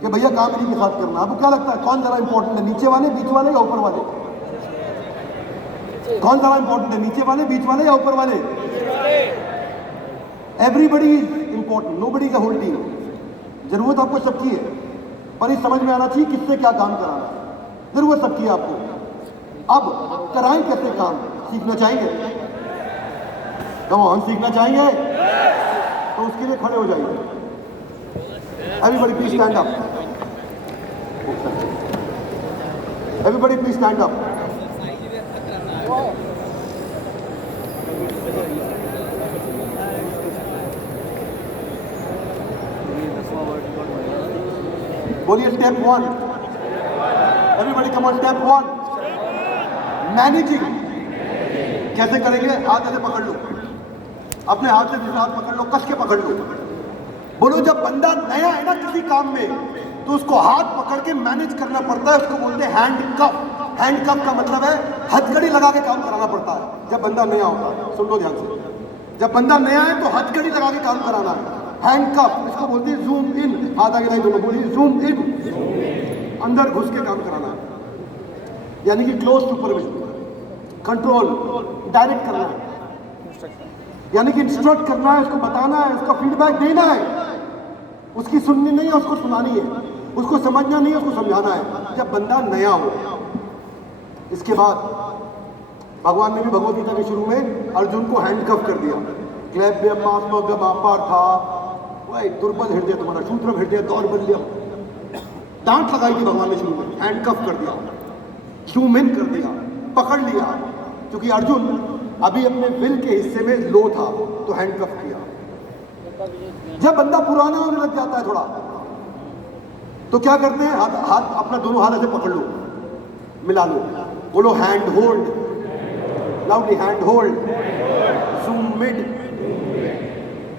कि भैया काम इन्हीं के साथ करना। आपको क्या लगता है कौन ज़्यादा इंपॉर्टेंट है, नीचे वाले, बीच वाले या ऊपर वाले? कौन ज़्यादा इंपॉर्टेंट है, नीचे वाले, बीच वाले या ऊपर वाले? Everybody is important, nobody is a whole team. जरूरत आपको सबकी है, पर ये समझ में आना चाहिए किससे क्या काम कराना है। जरूरत सबकी है आपको। अब कराएं कैसे काम, सीखना चाहेंगे? कम ऑन, सीखना चाहेंगे तो उसके लिए खड़े हो जाइए। Everybody please stand up, everybody please stand up. बोलिए step 1, everybody come on, step 1 managing. कैसे करेंगे? हाथ ऐसे पकड़ लो, अपने हाथ से दूसरा हाथ पकड़ लो, कस के पकड़ लो। बोलो जब बंदा नया है ना किसी काम में, तो उसको हाथ पकड़ के मैनेज करना पड़ता है, उसको बोलते हैं हैंड कफ। हैंड कफ का मतलब है हथकड़ी लगा के काम कराना पड़ता है जब बंदा नया होता है। सुन लो ध्यान से, जब बंदा नया है तो हथकड़ी लगा के काम कराना है, हैंड कफ। इसको बोलते हैं जूम इन। हाथ आगे नहीं, दोनों बोलिए जूम इन। अंदर घुस के काम कराना है, यानी कि क्लोज सुपरविजन, कंट्रोल, डायरेक्ट करना है, यानी कि इंस्ट्रक्ट करना है, उसको बताना है, उसका फीडबैक देना है, उसकी सुननी नहीं है, उसको सुनानी है, उसको समझना नहीं है, उसको समझाना है, जब बंदा नया हो। इसके बाद भगवान ने भी भगवद गीता के शुरू में अर्जुन को हैंडकफ कर दिया। था वही दुर्बल हृदय तुम्हारा, शूद्र हृदय दौर्बल्यम, डांट लगाई थी भगवान ने शुरू में, हैंडकफ कर दिया, जूम इन कर दिया, पकड़ लिया। क्योंकि अर्जुन अभी अपने विल के हिस्से में लो था, तो हैंडकफ किया। जब बंदा पुराना होने लग जाता है थोड़ा, तो क्या करते हैं? हाथ अपना दोनों हाथ ऐसे पकड़ लो, मिला लो, बोलो hand hold, loudly hand hold, zoom mid.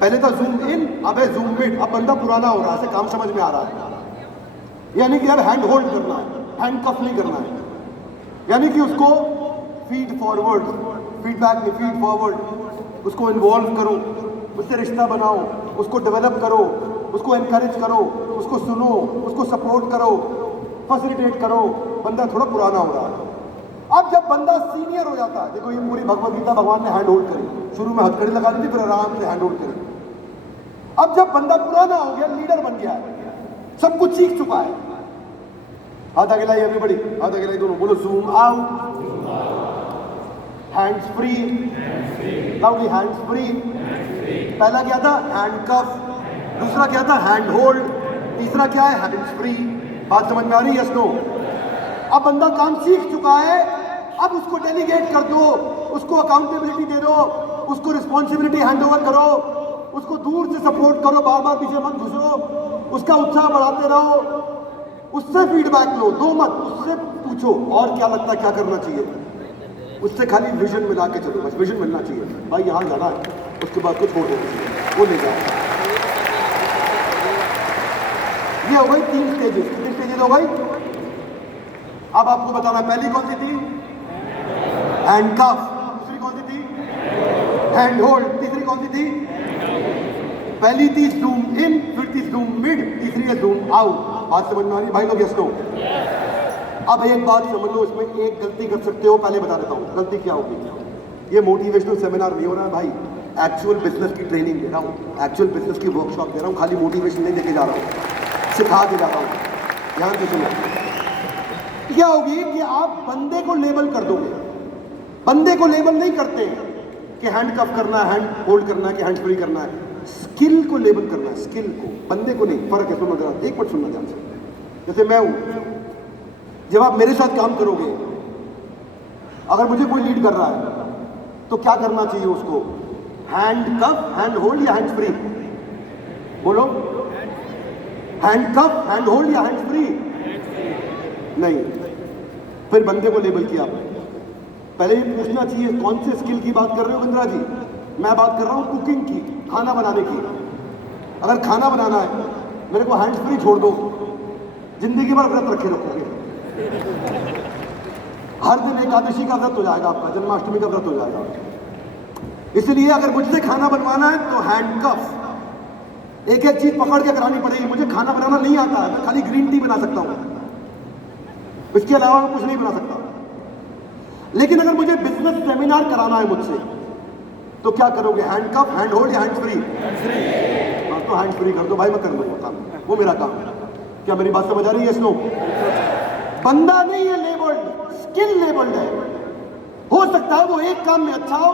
पहले था जूम इन, अब है जूम मिड। अब बंदा पुराना हो रहा है, ऐसे काम समझ में आ रहा है। यानी कि अब हैंड होल्ड करना है, हैंड कफ नहीं करना है। यानी कि उसको फीड फॉरवर्ड, फीडबैक नहीं, फीड फॉरवर्ड, उसको इन्वॉल्व करो, उससे रिश्ता बनाओ, उसको डेवलप करो, उसको एनकरेज करो, उसको सुनो, उसको सपोर्ट करो, फैसिलिटेट करो। बंदा थोड़ा पुराना हो रहा है। अब जब बंदा सीनियर हो जाता है, देखो ये पूरी भगवद गीता भगवान ने हैंड होल्ड करी, शुरू में हथकड़ी लगा दी थी, फिर आराम से हैंड होल्ड करी। अब जब बंदा पुराना हो गया, लीडर बन गया है, सब कुछ सीख चुका है, हाथ आगे लाई एवरीबॉडी, हाथ आगे लाई दोनों, बोलो zoom out, hands free, loudly hands free. पहला क्या था? हैंड कफ, दूसरा क्या था? हैंड होल्ड, तीसरा क्या है? Hands free. बात समझ में आ रही है? Yes no? अब बंदा काम सीख चुका है, अब उसको डेलीगेट कर दो, उसको अकाउंटेबिलिटी दे दो, उसको रिस्पॉन्सिबिलिटी हैंड ओवर करो, उसको दूर से सपोर्ट करो, बार बार पीछे मत घुसो, उसका उत्साह बढ़ाते रहो, उससे फीडबैक लो, दो मत, उससे पूछो और क्या लगता है क्या करना चाहिए, उससे खाली विजन मिला के चलो, बस विजन मिलना चाहिए, भाई यहाँ जाना है, उसके बाद कुछ छोड़ देना चाहिए, वो ले जाओ। ये हो गई 3 स्टेजेस। कितनी स्टेजेस हो गई? अब आपको बताना, पहली कौन सी थी? हैंड कफ, दूसरी कौन सी थी? हैंड होल्ड, तीसरी कौन सी थी? पहली थी जूम इन, फिर थी जूम मिड, तीसरी है जूम आउट। बात समझ में आ रही भाई लोग? Yes no? अब एक बात समझ लो, इसमें एक गलती कर सकते हो, पहले बता देता हूं गलती क्या होगी। ये मोटिवेशनल सेमिनार नहीं हो रहा है भाई, एक्चुअल बिजनेस की ट्रेनिंग दे रहा हूं, एक्चुअल बिजनेस की वर्कशॉप दे रहा हूं, खाली मोटिवेशन नहीं देके जा रहा हूं, सिखा के जा रहा हूं। ध्यान से सुनो, क्या होगी कि आप बंदे को लेबल कर दोगे, बंदे को लेबल नहीं करते कि हैंड कफ करना है, हैंड होल्ड करना है, कि हैंड फ्री करना है, स्किल को लेबल करना है, स्किल को, बंदे को नहीं। फर्क है, सुनो जरा, एक मिनट सुनना ध्यान से। जैसे मैं हूं, जब आप मेरे साथ काम करोगे, अगर मुझे कोई लीड कर रहा है तो क्या करना चाहिए उसको? हैंड कफ, हैंड होल्ड या हैंड फ्री? बोलो, हैंड कफ, हैंड होल्ड या हैंड फ्री? नहीं। फिर बंदे को लेबल किया आपने। पहले ये पूछना चाहिए कौन से स्किल की बात कर रहे हो बिंद्रा जी? मैं बात कर रहा हूं कुकिंग की, खाना बनाने की। अगर खाना बनाना है, मेरे को हैंड फ्री छोड़ दो, जिंदगी भर व्रत रखे रखोगे, हर दिन एकादशी का व्रत हो जाएगा आपका, जन्माष्टमी का व्रत हो जाएगा। इसलिए अगर मुझसे खाना बनवाना है तो हैंड कफ, एक एक चीज पकड़ के करानी पड़ेगी। मुझे खाना बनाना नहीं आता है, मैं खाली ग्रीन टी बना सकता हूं, इसके अलावा मैं कुछ नहीं बना सकता। लेकिन अगर मुझे बिजनेस सेमिनार कराना है मुझसे, तो क्या करोगे? हैंड कफ, हैंड होल्ड या हैंड फ्री? हाँ, तो हैंड फ्री कर दो भाई, मैं कर लूंगा काम, वो मेरा काम है। क्या मेरी बात समझ आ रही है? स्नो? बंदा नहीं है लेबल्ड, स्किल लेबल्ड है। हो सकता है वो एक काम में अच्छा हो,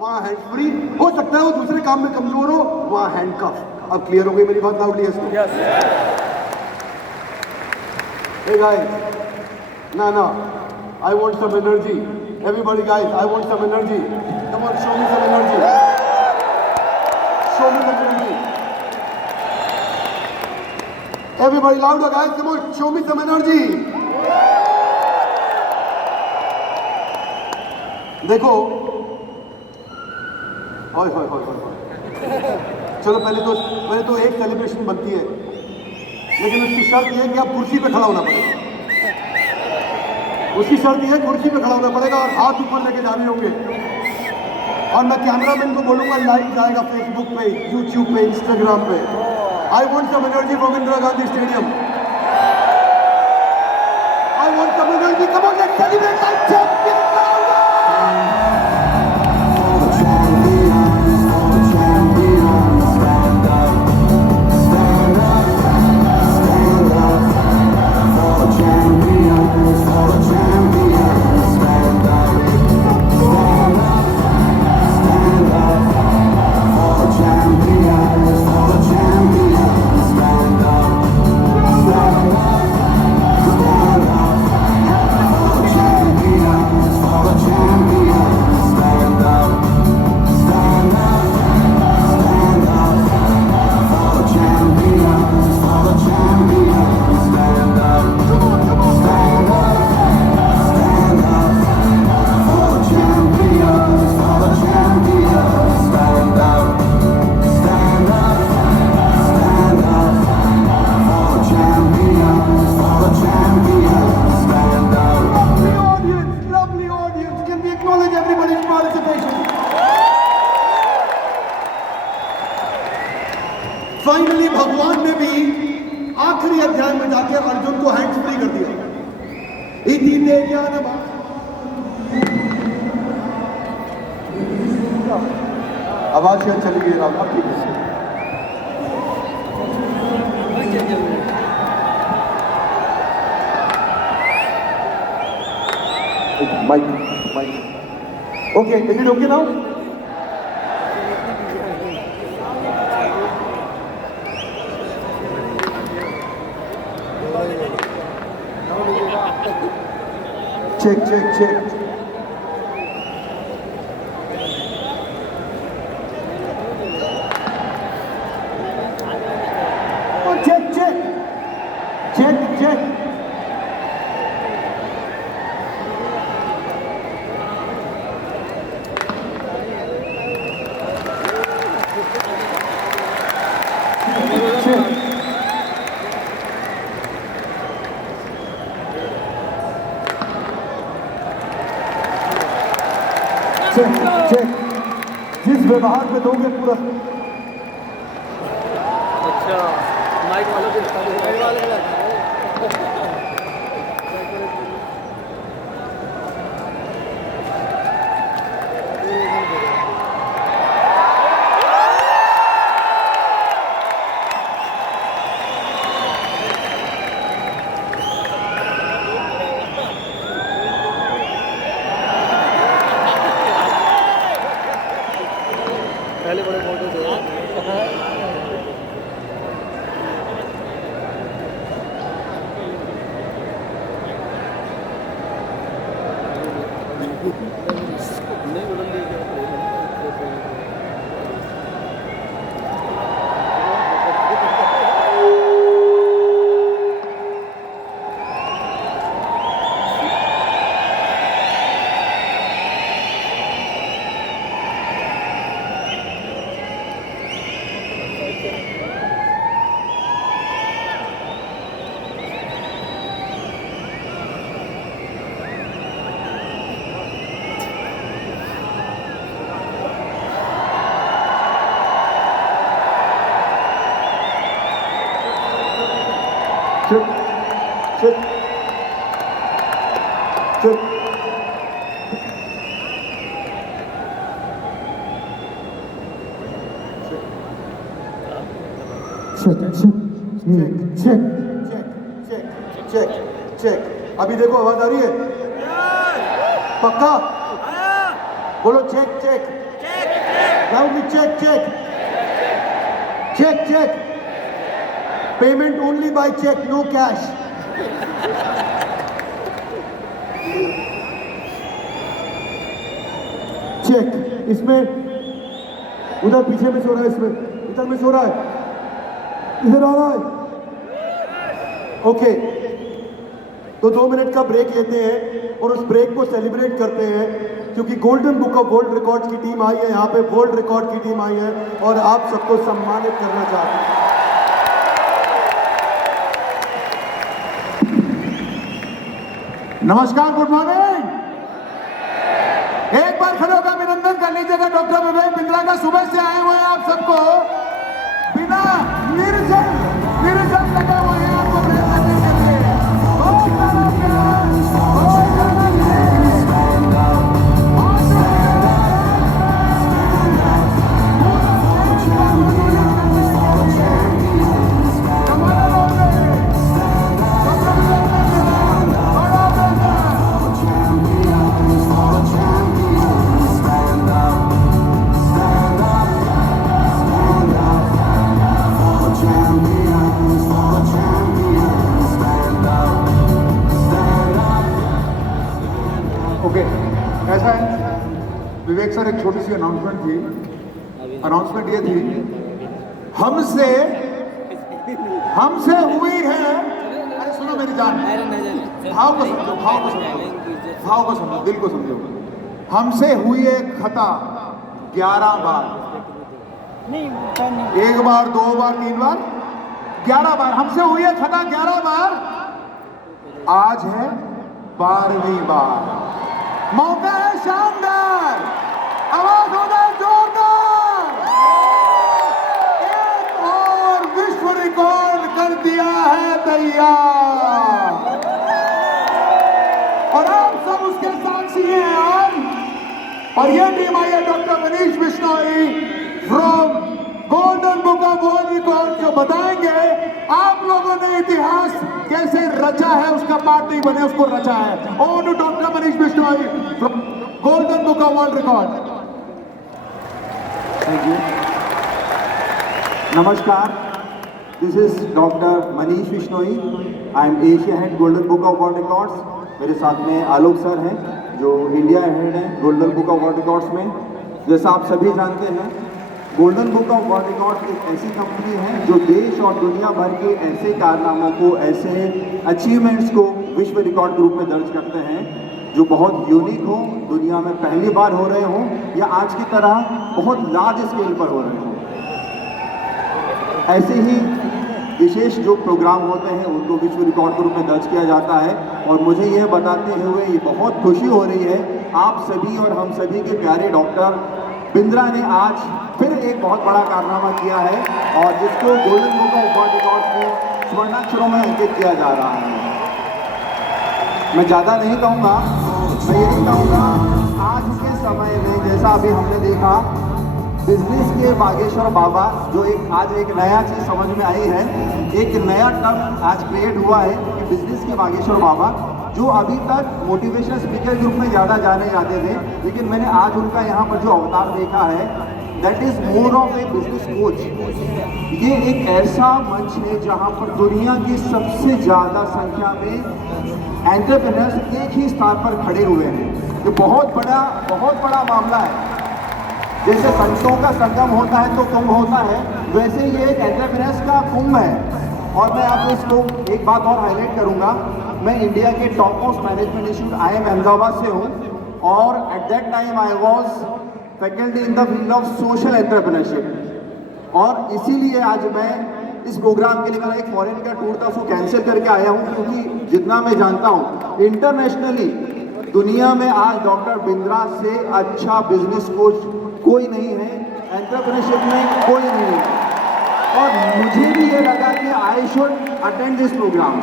वहां हैंड फ्री, हो सकता है वो दूसरे काम में कमजोर हो, वहां हैंड कफ। अब क्लियर हो गई मेरी बात? Loudly snow? हे गाइस, ना I want some energy. Everybody guys, I want some energy. Come on, show me some energy. Show me some energy. Everybody louder guys, come on, show me some energy. देखो, होय होय होय होय। चलो पहले तो एक सेलिब्रेशन बनती है, लेकिन उसकी शर्त यह है कि आप कुर्सी पे खड़ा होना पड़ेगा। उसकी शर्त यह है कुर्सी पे खड़ा होना पड़ेगा और हाथ ऊपर लेके जा रहे होंगे। और मैं कैमरामैन को बोलूंगा लाइव जाएगा फेसबुक पे, यूट्यूब पे, इंस्टाग्राम पे। I want some energy from Indira Gandhi stadium. I want some energy, come on let's celebrate like champion. ज्ञान आवाज शायद चली गई अब ठीक है mike okay is it okay now check oh check check जिस व्यवहार में दोगे पूरा अच्छा माइक वालों को पहले बड़े फोटो थे नहीं बदल दिया चेक अभी देखो आवाज आ रही है पक्का बोलो check round cheque payment only by cheque no cash cheque इसमें उधर पीछे में सो रहा है इसमें इधर में सो रहा है इधर आ रहा है ओके तो 2 मिनट का ब्रेक लेते हैं और उस ब्रेक को सेलिब्रेट करते हैं क्योंकि golden book of world records की टीम आई है यहाँ पे वर्ल्ड रिकॉर्ड की टीम आई है और आप सबको सम्मानित करना चाहते हैं नमस्कार गुड मॉर्निंग एक बार खड़े होकर अभिनंदन कर लीजिएगा डॉक्टर विवेक बिंद्रा का सुबह से आए हुए हैं आप सबको बिना निर्जल लगा हुए हैं आपको प्रेरणा देने के लिए बहुत सारा प्यार बहुत सारा ऐसा है विवेक सर एक छोटी सी अनाउंसमेंट थी अनाउंसमेंट ये थी हमसे हुई है अरे सुनो मेरी जान भाव को समझो दिल को समझो हमसे हुई है खता 11 बार एक बार 2 बार 3 बार 11 बार हमसे हुई है खता 11 बार आज है 12वीं बार मौका है शानदार आवाज होना जोरदार एक और विश्व रिकॉर्ड कर दिया है तैयार और अब और ये टीम आई है doctor Manish Bishnoi from golden book of world record, जो बताएंगे आप लोगों ने इतिहास कैसे रचा है, उसका पार्ट नहीं बने, उसको रचा है। On to doctor Manish Bishnoi from golden book of world record. Thank you. नमस्कार, this is doctor Manish Bishnoi. I am Asia head golden book of world records. मेरे साथ में आलोक सर हैं जो इंडिया हेड हैं golden book of world records में। जैसा आप सभी जानते हैं, golden book of world records एक ऐसी कंपनी है जो देश और दुनिया भर के ऐसे कारनामों को, ऐसे अचीवमेंट्स को विश्व रिकॉर्ड के रूप में दर्ज करते हैं जो बहुत यूनिक हो, दुनिया में पहली बार हो रहे हों या आज की तरह बहुत लार्ज स्केल पर हो रहे हों। ऐसे ही विशेष जो प्रोग्राम होते हैं उनको विश्व रिकॉर्ड के रूप में दर्ज किया जाता है। और मुझे यह बताते हुए ये बहुत खुशी हो रही है, आप सभी और हम सभी के प्यारे डॉक्टर बिंद्रा ने आज फिर एक बहुत बड़ा कारनामा किया है और जिसको golden book of world records में स्वर्णाक्षरों में अंकित किया जा रहा है। मैं ज़्यादा नहीं कहूँगा, मैं यही कहूँगा आज के समय में जैसा अभी हमने देखा बिजनेस के बागेश्वर बाबा, जो आज एक नया चीज़ समझ में आई है, एक नया टर्म आज क्रिएट हुआ है कि बिजनेस के बागेश्वर बाबा, जो अभी तक मोटिवेशनल स्पीकर के रूप में ज़्यादा जाने जाते थे, लेकिन मैंने आज उनका यहाँ पर जो अवतार देखा है, that is more of A business coach. ये एक ऐसा मंच है जहाँ पर दुनिया की सबसे ज़्यादा संख्या में एंटरप्रेन्योर्स एक ही स्थान पर खड़े हुए हैं। ये बहुत बड़ा मामला है। जैसे संतों का संगम होता है तो कुंभ होता है, वैसे ये एक एंटरप्रेन्योर्स का कुंभ है। और मैं आपको इसको एक बात और हाईलाइट करूंगा, मैं इंडिया के top most management institute IIM Ahmedabad से हूँ और at that time I was faculty in the field of social entrepreneurship. और इसीलिए आज मैं इस प्रोग्राम के लिए मेरा एक फॉरेन का टूर था उसको कैंसिल करके आया हूँ, क्योंकि जितना मैं जानता हूँ इंटरनेशनली दुनिया में आज डॉक्टर बिंद्रा से अच्छा बिजनेस कोच कोई नहीं है, एंटरप्रेन्योरशिप में कोई नहीं है। और मुझे भी ये लगा कि I should attend this programme.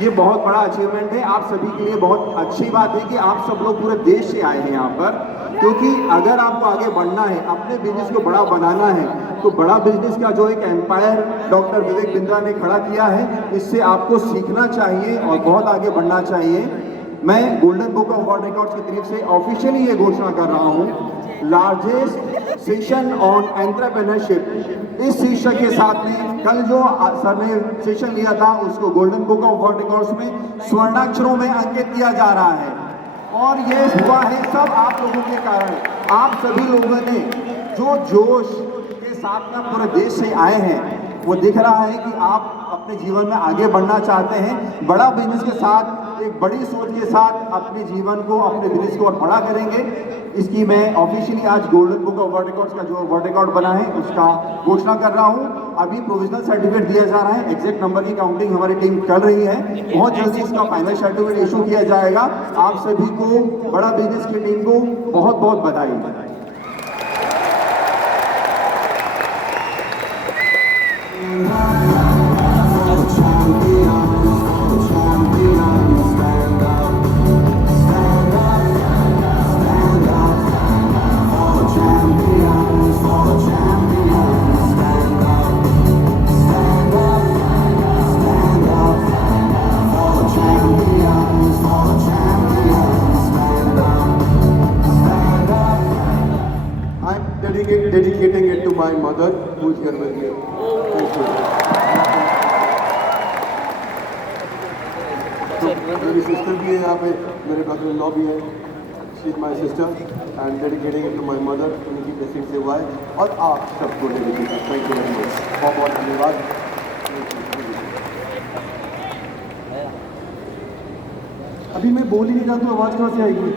ये बहुत बड़ा अचीवमेंट है, आप सभी के लिए बहुत अच्छी बात है कि आप सब लोग पूरे देश से आए हैं यहाँ पर, क्योंकि अगर आपको आगे बढ़ना है, अपने बिजनेस को बड़ा बनाना है, तो बड़ा बिजनेस का जो एक एम्पायर डॉक्टर विवेक बिंद्रा ने खड़ा किया है, इससे आपको सीखना चाहिए और बहुत आगे बढ़ना चाहिए। मैं golden book of world records की तरफ से ऑफिशियली ये घोषणा कर रहा हूँ, लार्जेस्ट सेशन ऑन एंटरप्रेन्योरशिप, इस शीर्षक के साथ में कल जो सर ने सेशन लिया था उसको golden book of world records में स्वर्णाक्षरों में अंकित किया जा रहा है। और ये हुआ है सब आप लोगों के कारण। आप सभी लोगों ने जो जोश के साथ में पूरे देश से आए हैं, वो दिख रहा है कि आप अपने जीवन में आगे बढ़ना चाहते हैं, बड़ा बिजनेस के साथ, एक बड़ी सोच के साथ अपने जीवन को, अपने बिजनेस को और बड़ा करेंगे। इसकी मैं ऑफिशियली आज golden book of world records का जो वर्ल्ड रिकॉर्ड बना है उसका घोषणा कर रहा हूँ। अभी प्रोविजनल सर्टिफिकेट दिया जा रहा है, एग्जैक्ट नंबर की काउंटिंग हमारी टीम कर रही है, बहुत जल्दी इसका फाइनल सर्टिफिकेट इशू किया जाएगा। आप सभी को, बड़ा बिजनेस की टीम को बहुत बहुत बधाई। Dedicating it to my mother who is here with me. Thank you. तो मेरी सिस्टर भी है यहाँ पे, मेरे ब्रदर इन लॉ भी है, she is my sister and dedicating it to my mother, उनकी ब्लेसिंग से हुआ है और आप सबको dedicated. Thank you very much, बहुत बहुत धन्यवाद। अभी मैं बोल ही नहीं रहा तो आवाज़ कहाँ से आएगी?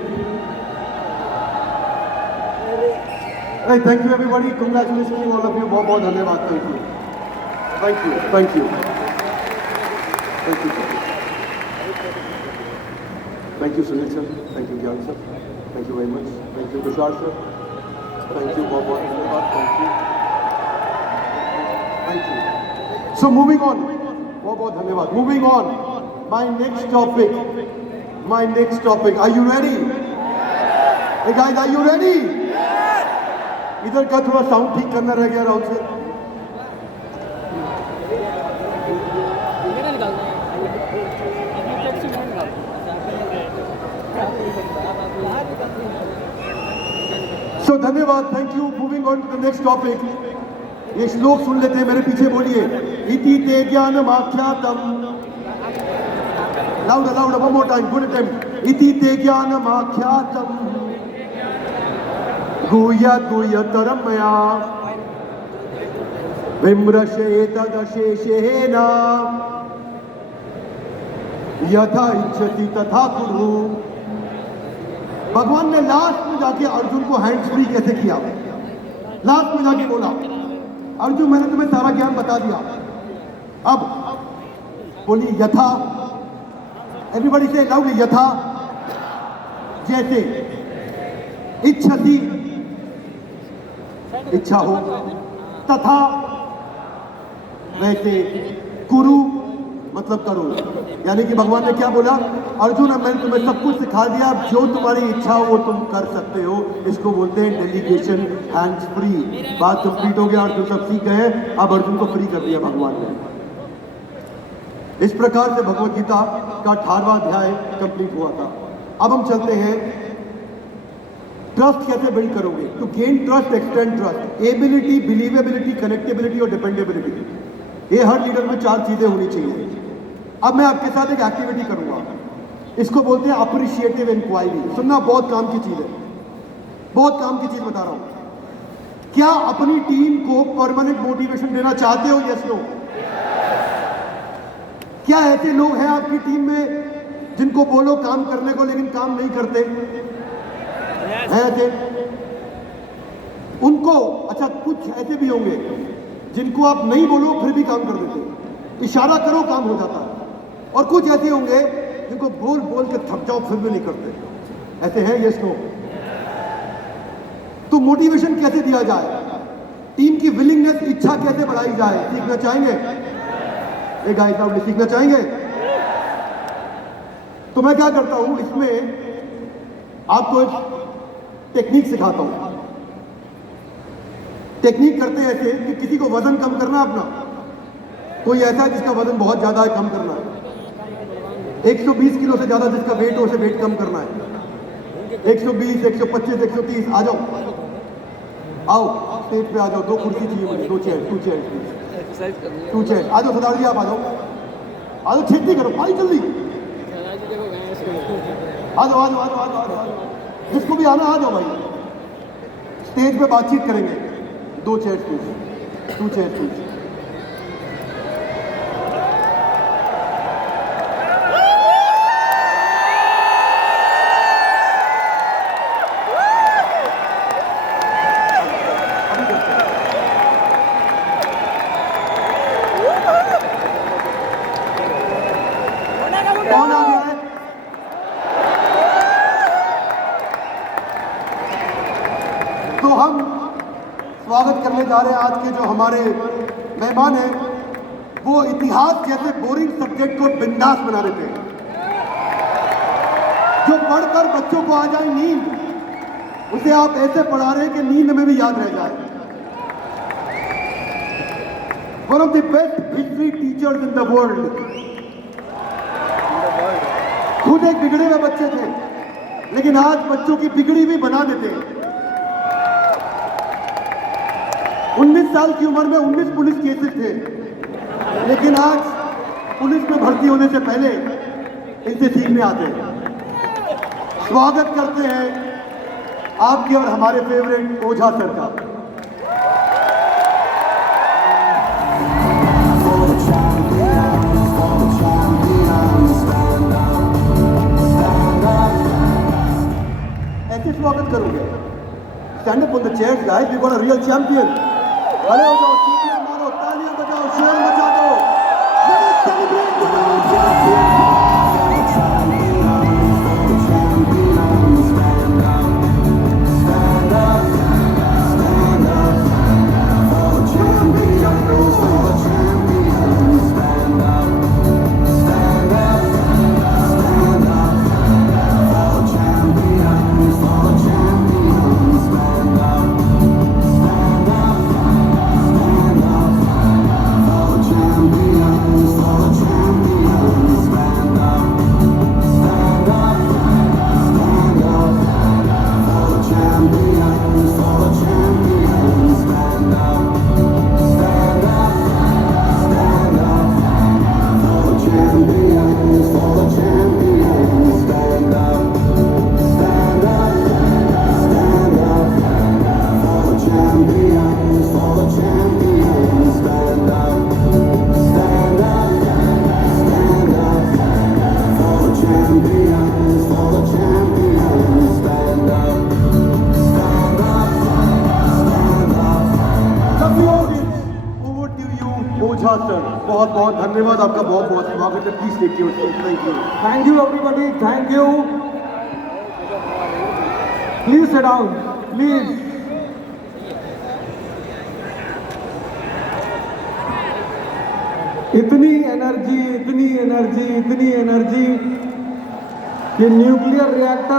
Thank you everybody, congratulation to all of you, बहुत बहुत धन्यवाद। Thank you, thank you, thank you, thank you, thank you Sunil sir, thank you Gyan sir, thank you very much, thank you Tushar sir, thank you, बहुत बहुत धन्यवाद, thank you, thank you. So moving on, बहुत बहुत धन्यवाद। Moving on, my next topic, are you ready? Hey guys, are you ready? इधर का थोड़ा sound ठीक करना रह गया राहुल से. So धन्यवाद, thank you. Moving on to the next topic. ये श्लोक सुन लेते हैं, मेरे पीछे बोलिए. इति ते ज्ञानमाख्यातम. Loud loud, one more time, good attempt. इति ते ज्ञानमाख्यातम गुह्यतरं मया विमृशेतदशेषेण यथा इच्छति तथा कुरु. भगवान ने लास्ट में जाके अर्जुन को हैंड्स फ्री कैसे किया, लास्ट में जाके बोला, अर्जुन मैंने तुम्हें सारा ज्ञान बता दिया, अब बोली यथा. एवरीबॉडी से लाउड, यथा जैसे, इच्छति इच्छा हो, तथा वैसे, कुरु मतलब करो. यानी कि भगवान ने क्या बोला, अर्जुन अब मैंने तुम्हें सब कुछ सिखा दिया, अब जो तुम्हारी इच्छा हो वो तुम कर सकते हो. इसको बोलते हैं डेलीगेशन, हैंड्स फ्री. बात कंप्लीट हो गया, अर्जुन सब सीख गए, अब अर्जुन को फ्री कर दिया भगवान ने. इस प्रकार से भगवत गीता का 18वां अध्याय कंप्लीट हुआ था. अब हम चलते हैं, ट्रस्ट कैसे बिल्ड करोगे. To gain trust, extend trust, ability, believability, connectability और डिपेंडेबिलिटी. ये हर लीडर में 4 चीजें होनी चाहिए. अब मैं आपके साथ एक एक्टिविटी करूंगा, इसको बोलते हैं अप्रिशिएटिव इंक्वायरी. सुनना, बहुत काम की चीज है, बहुत काम की चीज बता रहा हूं. क्या अपनी टीम को परमानेंट मोटिवेशन देना चाहते हो? Yes no. क्या ऐसे लोग हैं आपकी टीम में जिनको बोलो काम करने को लेकिन काम नहीं करते हैं? ऐसे उनको, अच्छा कुछ ऐसे भी होंगे जिनको आप नहीं बोलो फिर भी काम कर देते, इशारा करो काम हो जाता है. और कुछ ऐसे होंगे जिनको बोल बोल के थक जाओ फिर भी नहीं करते. ऐसे हैं? Yes no. तो मोटिवेशन कैसे दिया जाए, टीम की विलिंगनेस, इच्छा कैसे बढ़ाई जाए, सीखना चाहेंगे? एक गाइस आप सीखना चाहेंगे? तो मैं क्या करता हूं, इसमें आपको एक टेक्निक सिखाता हूं. टेक्निक करते हैं ऐसे कि किसी को वजन कम करना अपना, कोई ऐसा है जिसका वजन बहुत ज्यादा है, कम करना है. 120 किलो से ज्यादा जिसका वेट हो उसे वेट कम करना है. 120, 125, 130. आ जाओ, आओ स्टेज पे आ जाओ. 2 कुर्सी चाहिए मुझे, 2 चेयर, 2 चेयर, 2 चेयर. आ जाओ सरदार जी, आप आ जाओ, आ जाओ, छेती करो भाई, जल्दी आ जाओ, आ जाओ, आ जाओ, आ जाओ. जिसको भी आना आ जाओ भाई. स्टेज पे बातचीत करेंगे. 2 चेयर प्लीज, 2 चेयर प्लीज. कौन आ गया है? तो हम स्वागत करने जा रहे हैं आज के जो हमारे मेहमान हैं. वो इतिहास जैसे बोरिंग सब्जेक्ट को बिंदास बना देते हैं, जो पढ़कर बच्चों को आ जाए नींद, उसे आप ऐसे पढ़ा रहे हैं कि नींद में भी याद रह जाए. One of the best history teachers in the world. खुद एक बिगड़े हुए बच्चे थे, लेकिन आज बच्चों की बिगड़ी भी बना देते हैं. 19 साल की उम्र में 19 पुलिस केसेस थे, लेकिन आज पुलिस में भर्ती होने से पहले इनसे सीखने आते हैं. स्वागत करते हैं आपके और हमारे फेवरेट ओझा सर का. ऐसे स्वागत करोगे. Stand up on the chairs guys, we got a real champion. खड़े हो जाओ, सीटियां मारो, तालियां बजाओ, शोर मचा दो. Let us celebrate the champion. Stand up for the champions, for the champions. धन्यवाद सर, बहुत बहुत धन्यवाद आपका, बहुत बहुत स्वागत है। Please take your seat. Thank you. Thank you everybody, thank you. Please sit down, please. इतनी एनर्जी, इतनी एनर्जी, इतनी एनर्जी कि न्यूक्लियर रिएक्टर